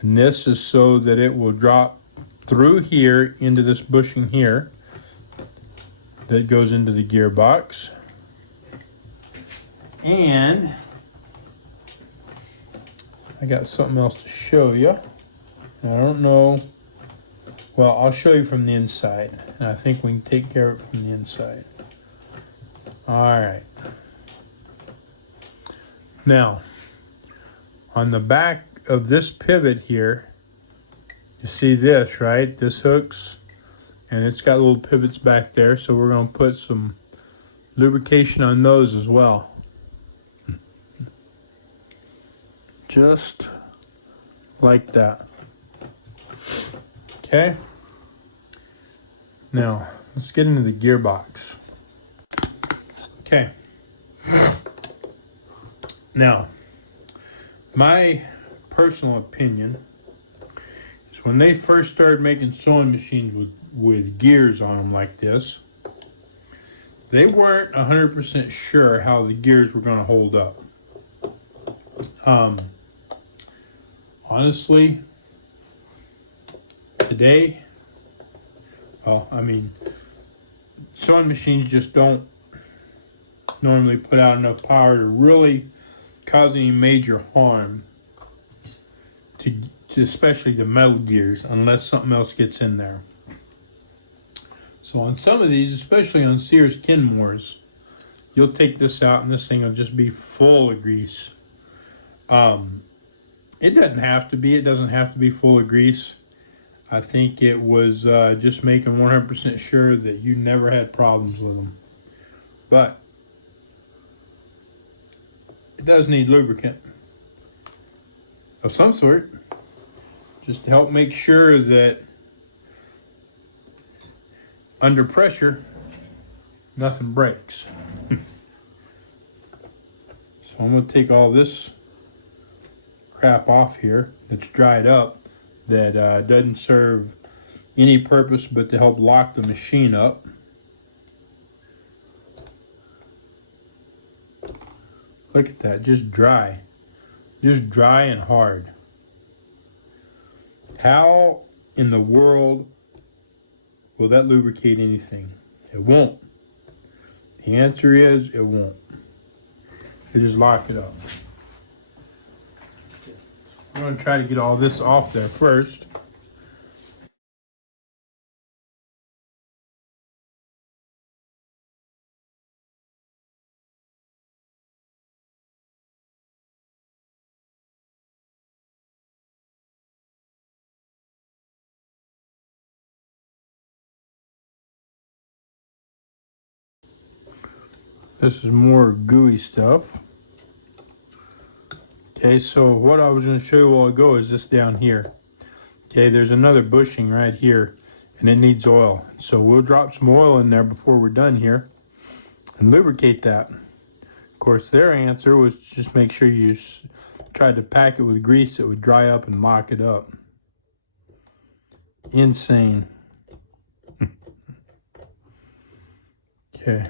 And this is so that it will drop through here into this bushing here that goes into the gearbox. And I got something else to show you. I don't know. Well, I'll show you from the inside. And I think we can take care of it from the inside. All right. Now, on the back of this pivot here, you see this, right? This hooks, and it's got little pivots back there, so we're going to put some lubrication on those as well. Just like that. Okay. Now, let's get into the gearbox. Okay. Now, my personal opinion is when they first started making sewing machines with gears on them like this, they weren't 100% sure how the gears were going to hold up. Honestly, today, well, I mean, sewing machines just don't normally put out enough power to really cause any major harm to especially the metal gears unless something else gets in there. So on some of these, especially on Sears Kenmores, you'll take this out and this thing will just be full of grease. It doesn't have to be. It doesn't have to be full of grease. I think it was just making 100% sure that you never had problems with them. But it does need lubricant of some sort, just to help make sure that under pressure, nothing breaks. So I'm going to take all this crap off here that's dried up, that doesn't serve any purpose but to help lock the machine up. Look at that, just dry and hard. How in the world will that lubricate anything? It won't. The answer is it won't. You just lock it up. I'm going to try to get all this off there first. This is more gooey stuff. Okay, so what I was going to show you a while ago is this down here. Okay, there's another bushing right here, and it needs oil. So we'll drop some oil in there before we're done here and lubricate that. Of course, their answer was just make sure you tried to pack it with grease that would dry up and lock it up. Insane. Okay.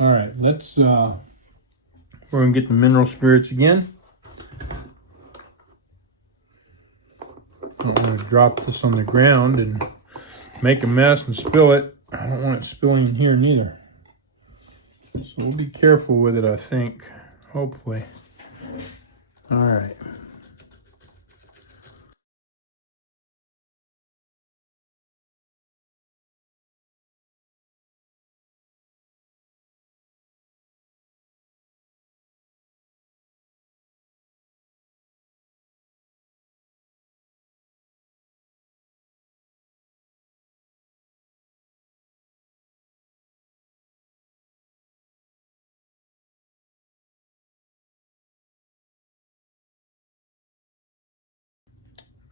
All right, let's, we're gonna get the mineral spirits again. I don't want to drop this on the ground and make a mess and spill it. I don't want it spilling in here neither. So we'll be careful with it, I think, hopefully. All right.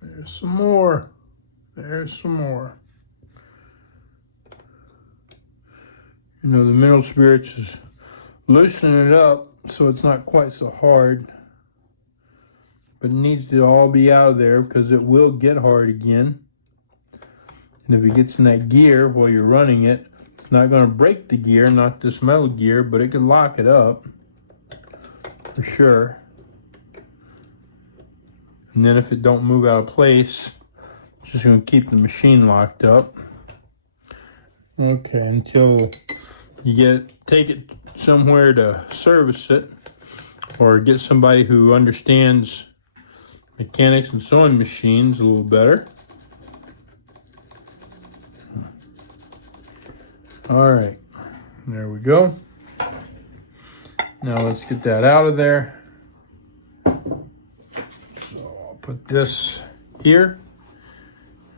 There's some more. There's some more. You know, the mineral spirits is loosening it up so it's not quite so hard. But it needs to all be out of there because it will get hard again. And if it gets in that gear while you're running it, it's not going to break the gear, not this metal gear, but it can lock it up for sure. And then if it don't move out of place, it's just going to keep the machine locked up. Okay, until you take it somewhere to service it, or get somebody who understands mechanics and sewing machines a little better. All right, there we go. Now let's get that out of there. So I'll put this here.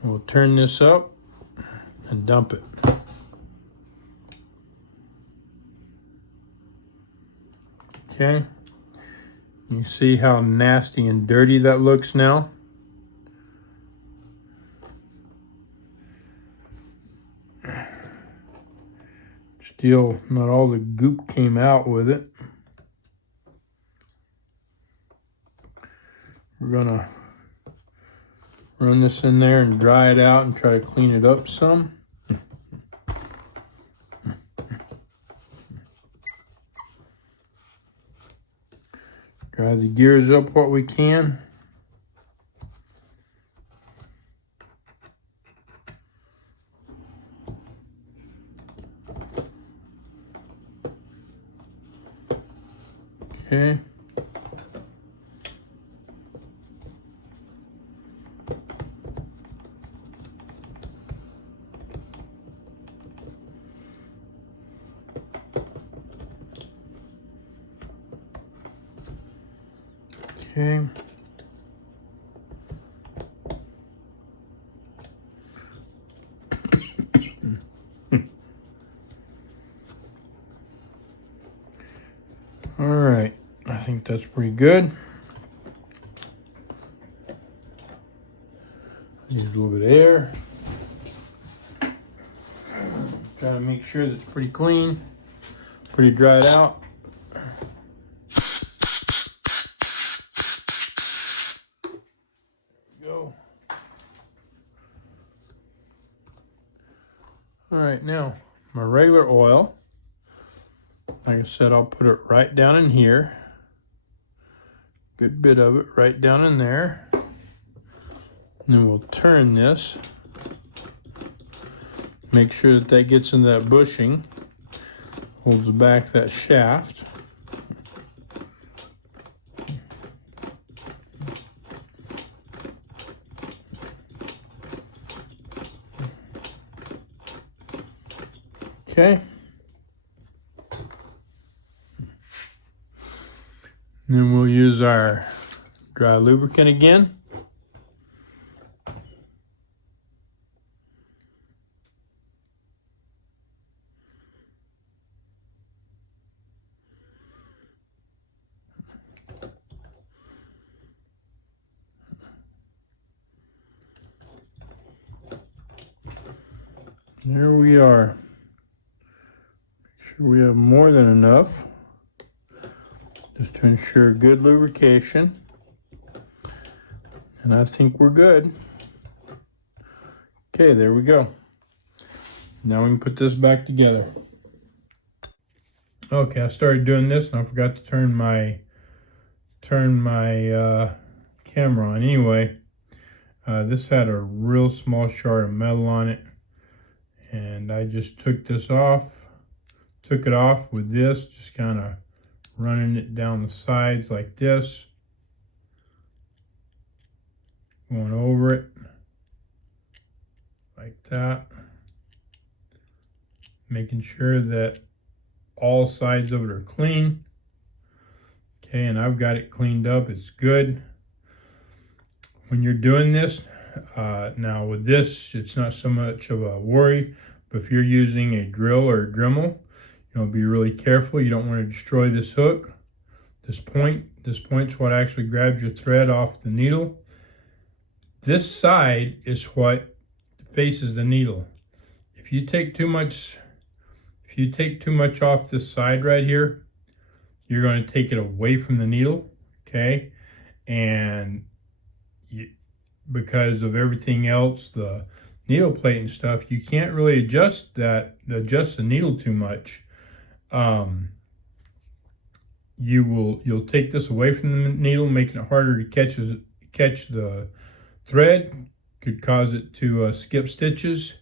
We'll turn this up and dump it. Okay. You see how nasty and dirty that looks now? Still, not all the goop came out with it. We're gonna run this in there and dry it out and try to clean it up some. Dry the gears up what we can. Okay. Okay. All right, I think that's pretty good. Use a little bit of air. Try to make sure that's pretty clean, pretty dried out. Go. All right, now my regular oil, like I said, I'll put it right down in here. Good bit of it right down in there. And then we'll turn this. Make sure that that gets in that bushing, holds back that shaft. Okay. And then we'll use our dry lubricant again. There we are. Make sure we have more than enough, just to ensure good lubrication. And I think we're good. Okay, there we go. Now we can put this back together. Okay, I started doing this and I forgot to turn my camera on. Anyway, this had a real small shard of metal on it, and I just took it off with this, just kind of running it down the sides like this, going over it like that, making sure that all sides of it are clean. Okay, and I've got it cleaned up. It's good. When you're doing this, now with this, it's not so much of a worry, but if you're using a drill or a Dremel, be really careful. You don't want to destroy this hook. This point's what actually grabs your thread off the needle. this side is what faces the needle. If you take too much off this side right here, you're going to take it away from the needle, okay? And because of everything else, the needle plate and stuff, you can't really adjust the needle too much. You'll take this away from the needle, making it harder to catch the thread. Could cause it to skip stitches.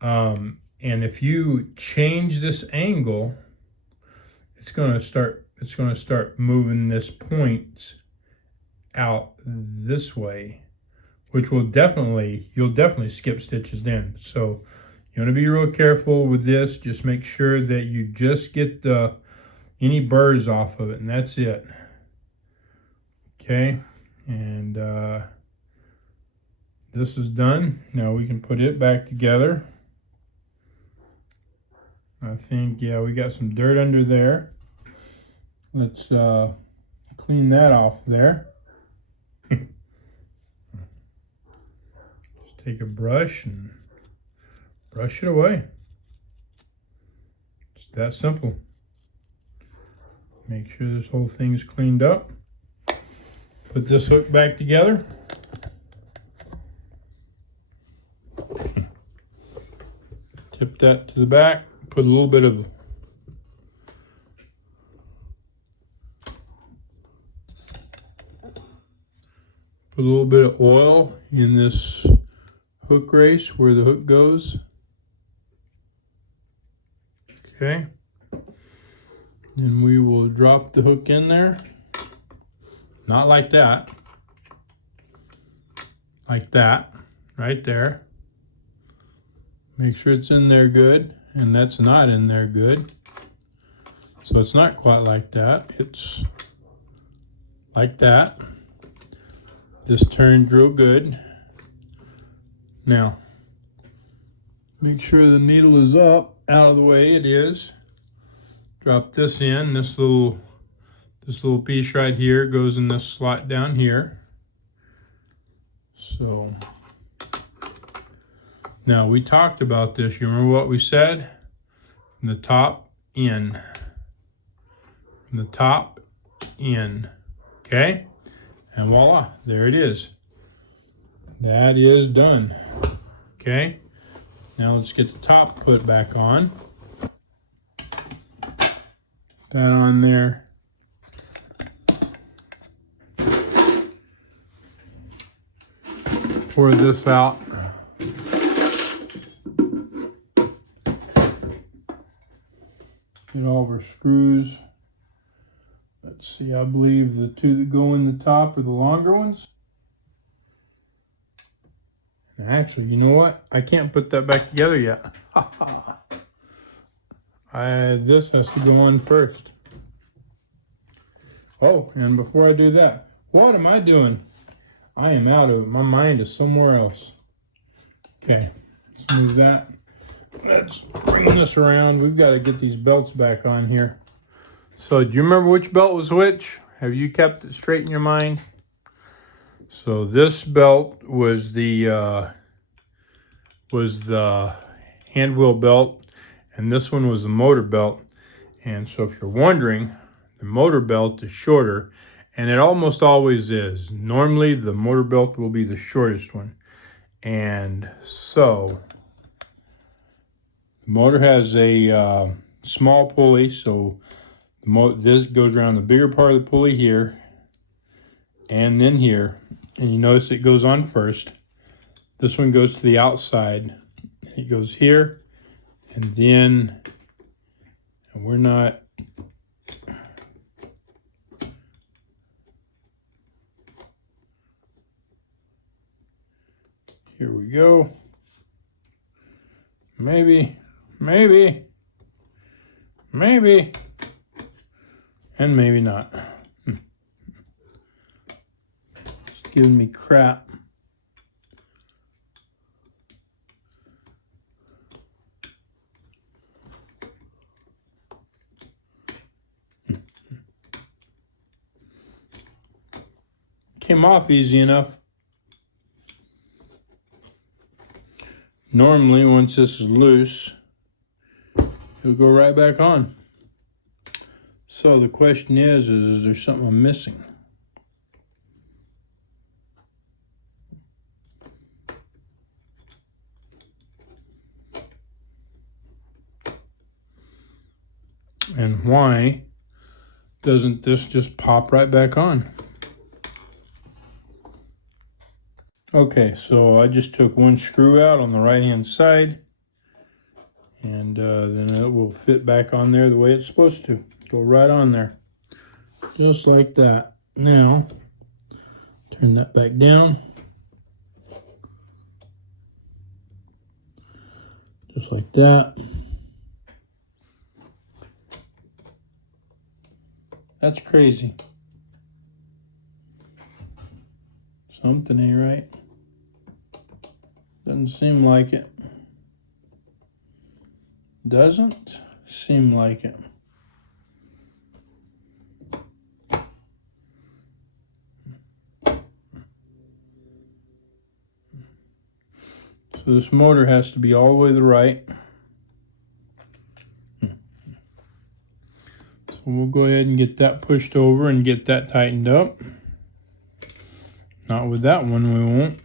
And if you change this angle, it's going to start moving this point out this way, which you'll definitely skip stitches then. So you want to be real careful with this. Just make sure that you just get any burrs off of it, and that's it. Okay, and this is done. Now we can put it back together. I think, yeah, we got some dirt under there. Let's clean that off there. Just take a brush and brush it away. It's that simple. Make sure this whole thing is cleaned up. Put this hook back together. Tip that to the back. Put a little bit of oil in this hook race where the hook goes. Okay. And we will drop the hook in there. Not like that. Like that, right there. Make sure it's in there good, and that's not in there good. So it's not quite like that. It's like that. This turned real good. Now, make sure the needle is up, out of the way. It is. Drop this in. This little piece right here goes in this slot down here. So now we talked about this. You remember what we said? From the top in. From the top in. Okay? And voila, there it is. That is done. Okay? Now let's get the top put back on. That on there. Pour this out. Get all of our screws. Let's see, I believe the two that go in the top are the longer ones. Actually, you know what? I can't put that back together yet. This has to go on first. Oh, and before I do that, what am I doing? I am out of it. My mind is somewhere else. Okay, let's move that. Let's bring this around. We've got to get these belts back on here. So, do you remember which belt was which? Have you kept it straight in your mind? So this belt was the hand wheel belt, and this one was the motor belt. And so if you're wondering, the motor belt is shorter, and it almost always is. Normally the motor belt will be the shortest one. And so the motor has a small pulley, so this goes around the bigger part of the pulley here and then here. And you notice it goes on first. This one goes to the outside. It goes here, and then, and we're not, here we go. Maybe, and maybe not. It's giving me crap. Came off easy enough. Normally, once this is loose, it'll go right back on. So the question is there something I'm missing? And why doesn't this just pop right back on? Okay, so I just took one screw out on the right hand side, and then it will fit back on there the way it's supposed to. Go right on there. Just like that. Now, turn that back down. Just like that. That's crazy. Something ain't right. Doesn't seem like it. Doesn't seem like it. So this motor has to be all the way to the right. So we'll go ahead and get that pushed over and get that tightened up. Not with that one, we won't.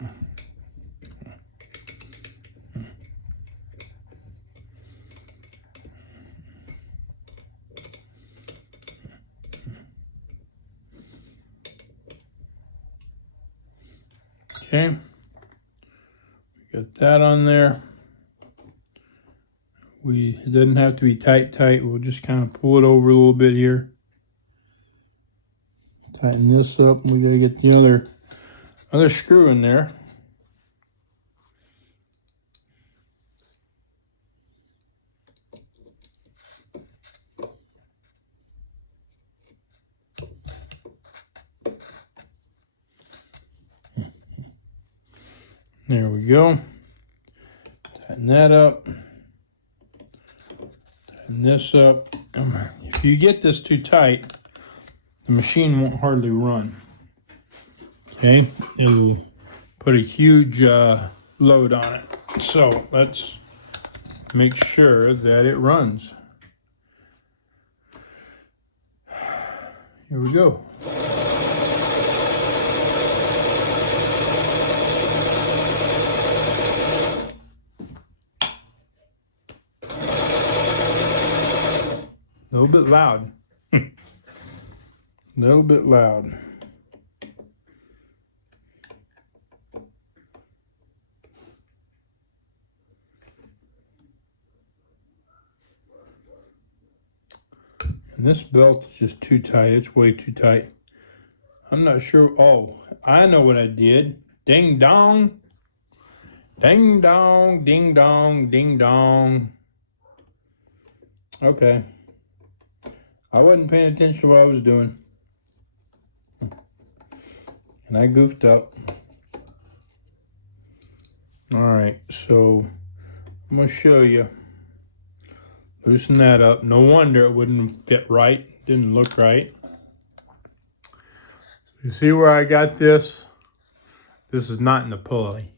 Okay, got that on there. It doesn't have to be tight. We'll just kind of pull it over a little bit here. Tighten this up. We gotta get the other screw in there. There we go. Tighten that up. Tighten this up. If you get this too tight, the machine won't hardly run. Okay, it'll put a huge load on it. So let's make sure that it runs. Here we go. A little bit loud. A little bit loud. And this belt is just too tight. It's way too tight. I'm not sure. Oh, I know what I did. Ding dong. Ding dong, ding dong, ding dong. Okay. I wasn't paying attention to what I was doing. And I goofed up. All right, so I'm gonna show you. Loosen that up. No wonder it wouldn't fit right. Didn't look right. You see where I got this? This is not in the pulley.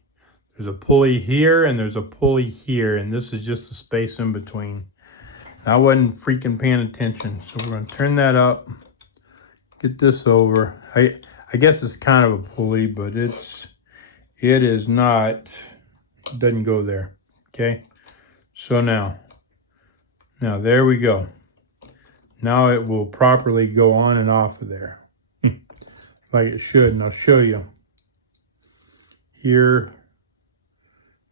There's a pulley here and there's a pulley here, and this is just the space in between. I wasn't freaking paying attention, so we're gonna turn that up, get this over. I guess it's kind of a pulley, but it is not, it doesn't go there, okay? So now there we go. Now it will properly go on and off of there, like it should, and I'll show you here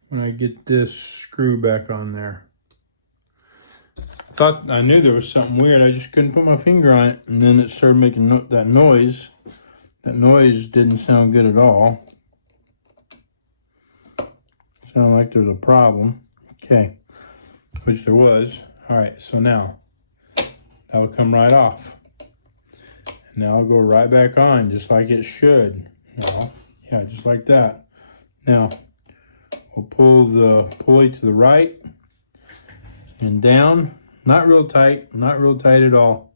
when I get this screw back on there. Thought I knew there was something weird. I just couldn't put my finger on it, and then it started making that noise. That noise didn't sound good at all. Sounded like there was a problem. Okay, which there was. All right, so now that will come right off. And now I'll go right back on, just like it should. No, yeah, just like that. Now we'll pull the pulley to the right and down. Not real tight at all.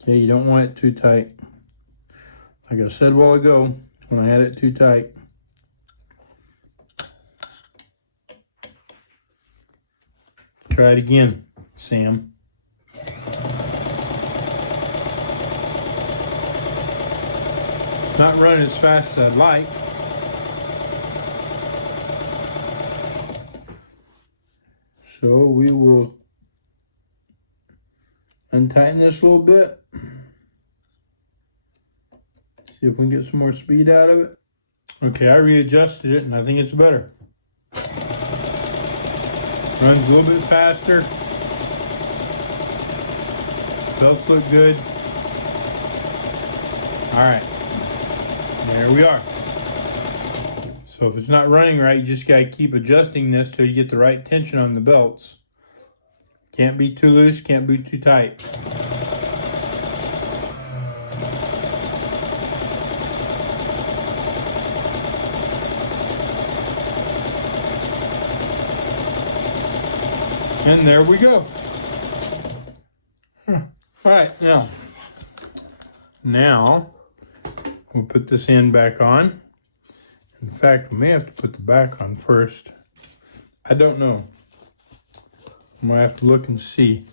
Okay, you don't want it too tight. Like I said a while ago, when I had it too tight. try it again, Sam. It's not running as fast as I'd like. So we will untighten this a little bit. See if we can get some more speed out of it. Okay, I readjusted it and I think it's better. Runs a little bit faster. Belts look good. All right, there we are. So if it's not running right, you just gotta keep adjusting this till you get the right tension on the belts. Can't be too loose, can't be too tight. And there we go. All right, now we'll put this end back on. In fact, we may have to put the back on first. I don't know. I'm gonna have to look and see.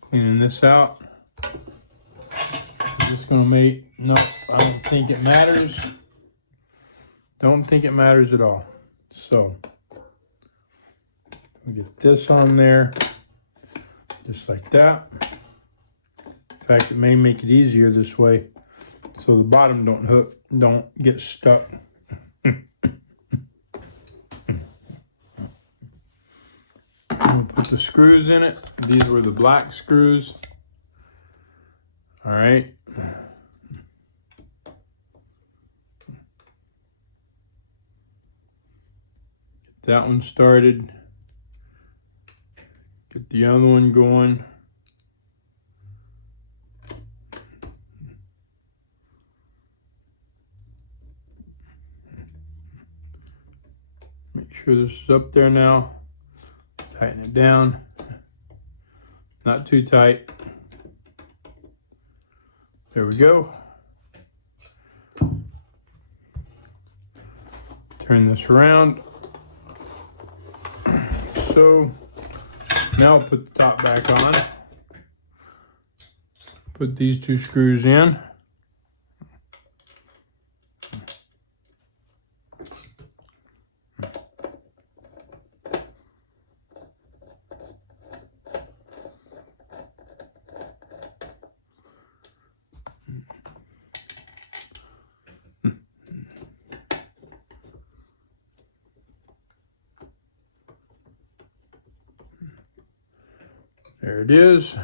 Cleaning this out. Is this gonna make, no, I don't think it matters. Don't think it matters at all. So, we get this on there, just like that. In fact, it may make it easier this way, so the bottom don't get stuck. We'll put the screws in it. These were the black screws. All right. Get that one started. Get the other one going. Make sure this is up there now. Tighten it down. Not too tight. There we go. Turn this around. So now I'll put the top back on. Put these two screws in. There it is.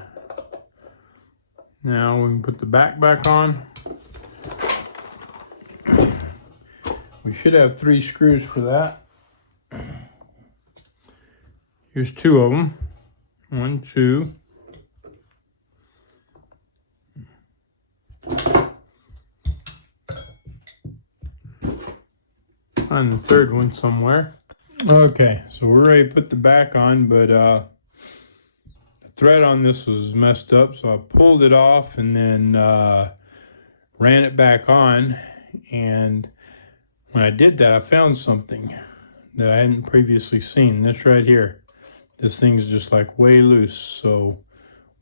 Now we can put the back on. We should have 3 screws for that. Here's 2 of them. 1, 2. Find the 3rd one somewhere. Okay, so we're ready to put the back on, but the thread on this was messed up, so I pulled it off and then ran it back on. And when I did that, I found something that I hadn't previously seen. This right here. This thing's just like way loose, so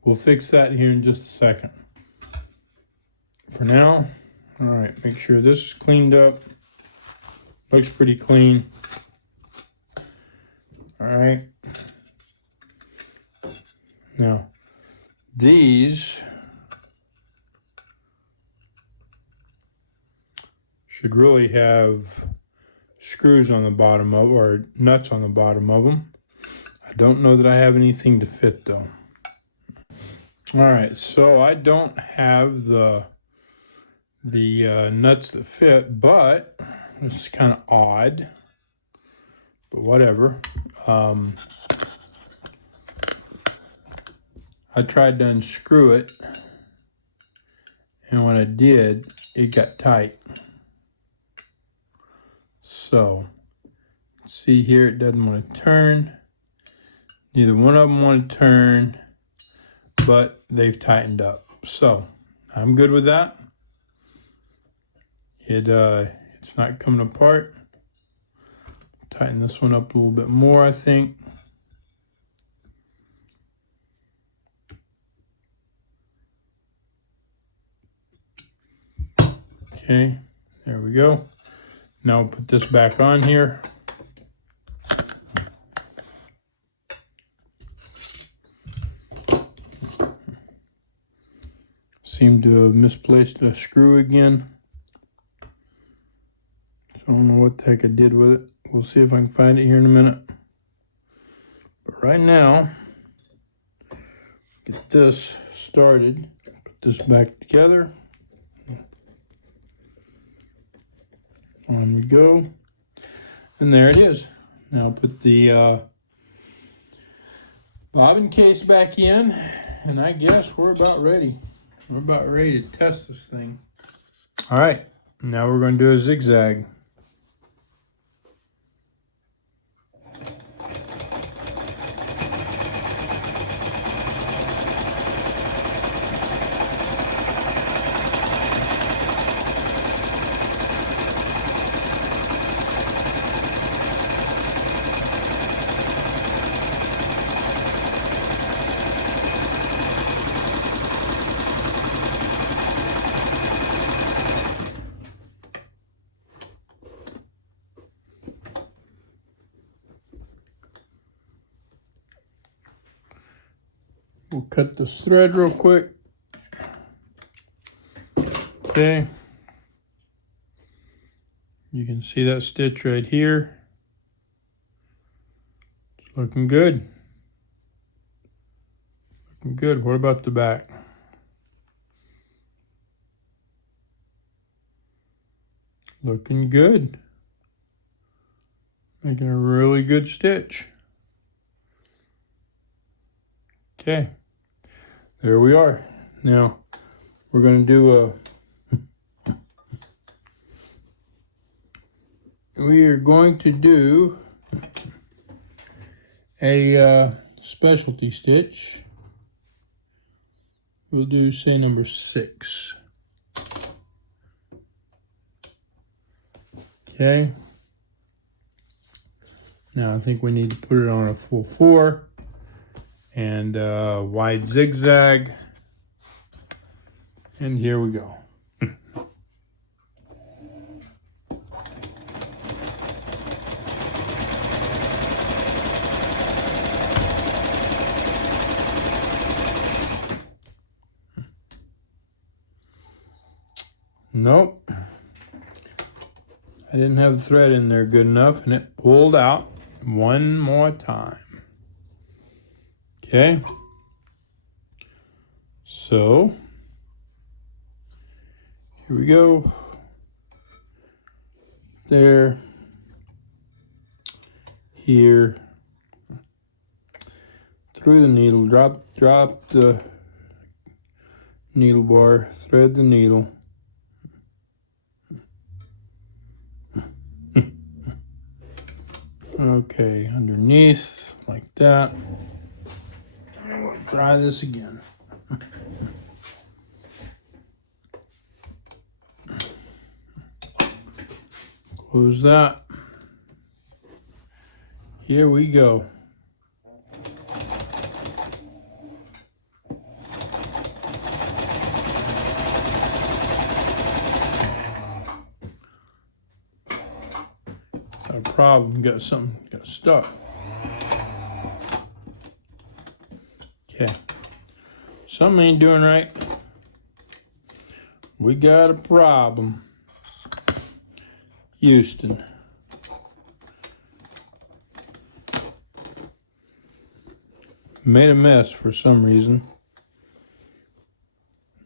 we'll fix that here in just a second. For now, all right, make sure this is cleaned up. Looks pretty clean. All right. Now, these should really have screws on the bottom of, or nuts on the bottom of them. I don't know that I have anything to fit though. All right, so I don't have the nuts that fit, but this is kind of odd, but whatever. I tried to unscrew it, and when I did, it got tight. So, see here, it doesn't want to turn. Neither one of them want to turn, but they've tightened up. So, I'm good with that. It's not coming apart. Tighten this one up a little bit more, I think. Okay, there we go. Now we'll put this back on here. Seem to have misplaced a screw again. So I don't know what the heck I did with it. We'll see if I can find it here in a minute. But right now, get this started. Put this back together. On we go. And there it is. Now put the bobbin case back in, and I guess we're about ready. We're about ready to test this thing. All right, now we're going to do a zigzag. We'll cut this thread real quick. Okay. You can see that stitch right here. It's looking good. Looking good. What about the back? Looking good. Making a really good stitch. Okay. There we are. Now we're going to do we are going to do a specialty stitch. We'll do, say, number 6. Okay. Now I think we need to put it on a full 4 and wide zigzag. And here we go. Nope. I didn't have the thread in there good enough, and it pulled out one more time. Okay. So here we go. There. Here. Through the needle. Drop the needle bar. Thread the needle. Okay, underneath, like that. And we'll try this again. Close that. Here we go. Got a problem, got something, got stuck. Okay, something ain't doing right. We got a problem. Houston. Made a mess for some reason.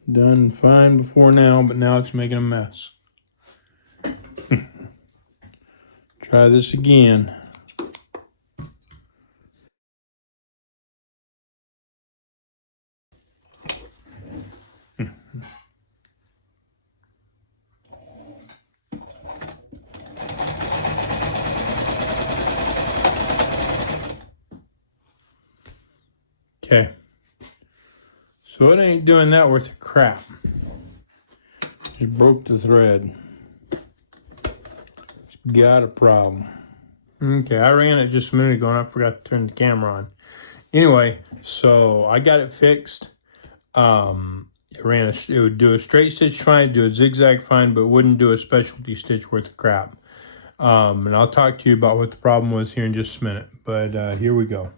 Done fine before now, but now it's making a mess. Try this again. Okay, so it ain't doing that worth of crap. Just broke the thread. It's got a problem. Okay, I ran it just a minute ago and I forgot to turn the camera on. Anyway, so I got it fixed. It would do a straight stitch fine, do a zigzag fine, but wouldn't do a specialty stitch worth of crap. And I'll talk to you about what the problem was here in just a minute. But here we go.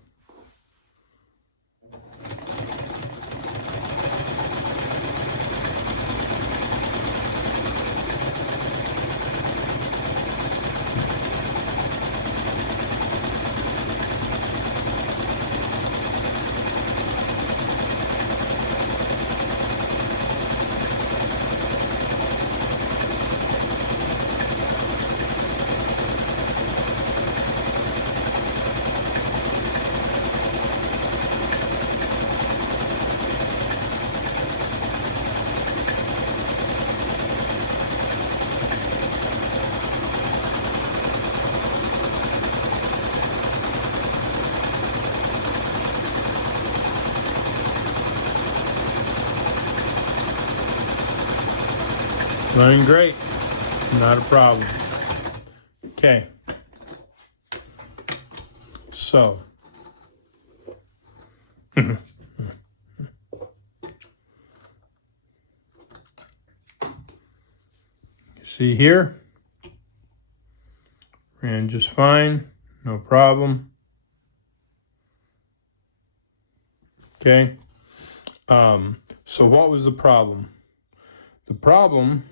Running great. Not a problem. Okay. So. See here? Ran just fine. No problem. Okay. So what was the problem? The problem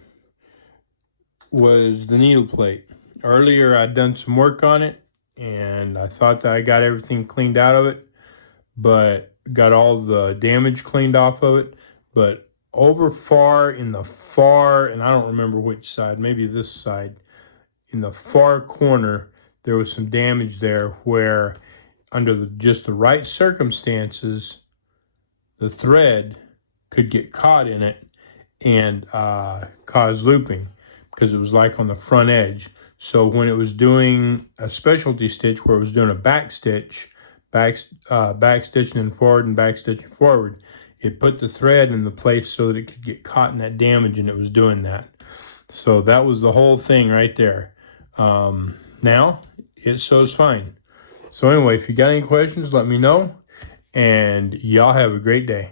was the needle plate. Earlier I'd done some work on it and I thought that I got everything cleaned out of it, but got all the damage cleaned off of it. But over far in the far, and I don't remember which side, maybe this side, in the far corner, there was some damage there where under just the right circumstances, the thread could get caught in it and cause looping, because it was like on the front edge. So when it was doing a specialty stitch where it was doing a back stitch, back stitching and forward and back stitching forward, it put the thread in the place so that it could get caught in that damage, and it was doing that. So that was the whole thing right there. Now it sews fine. So anyway, if you got any questions, let me know, and y'all have a great day.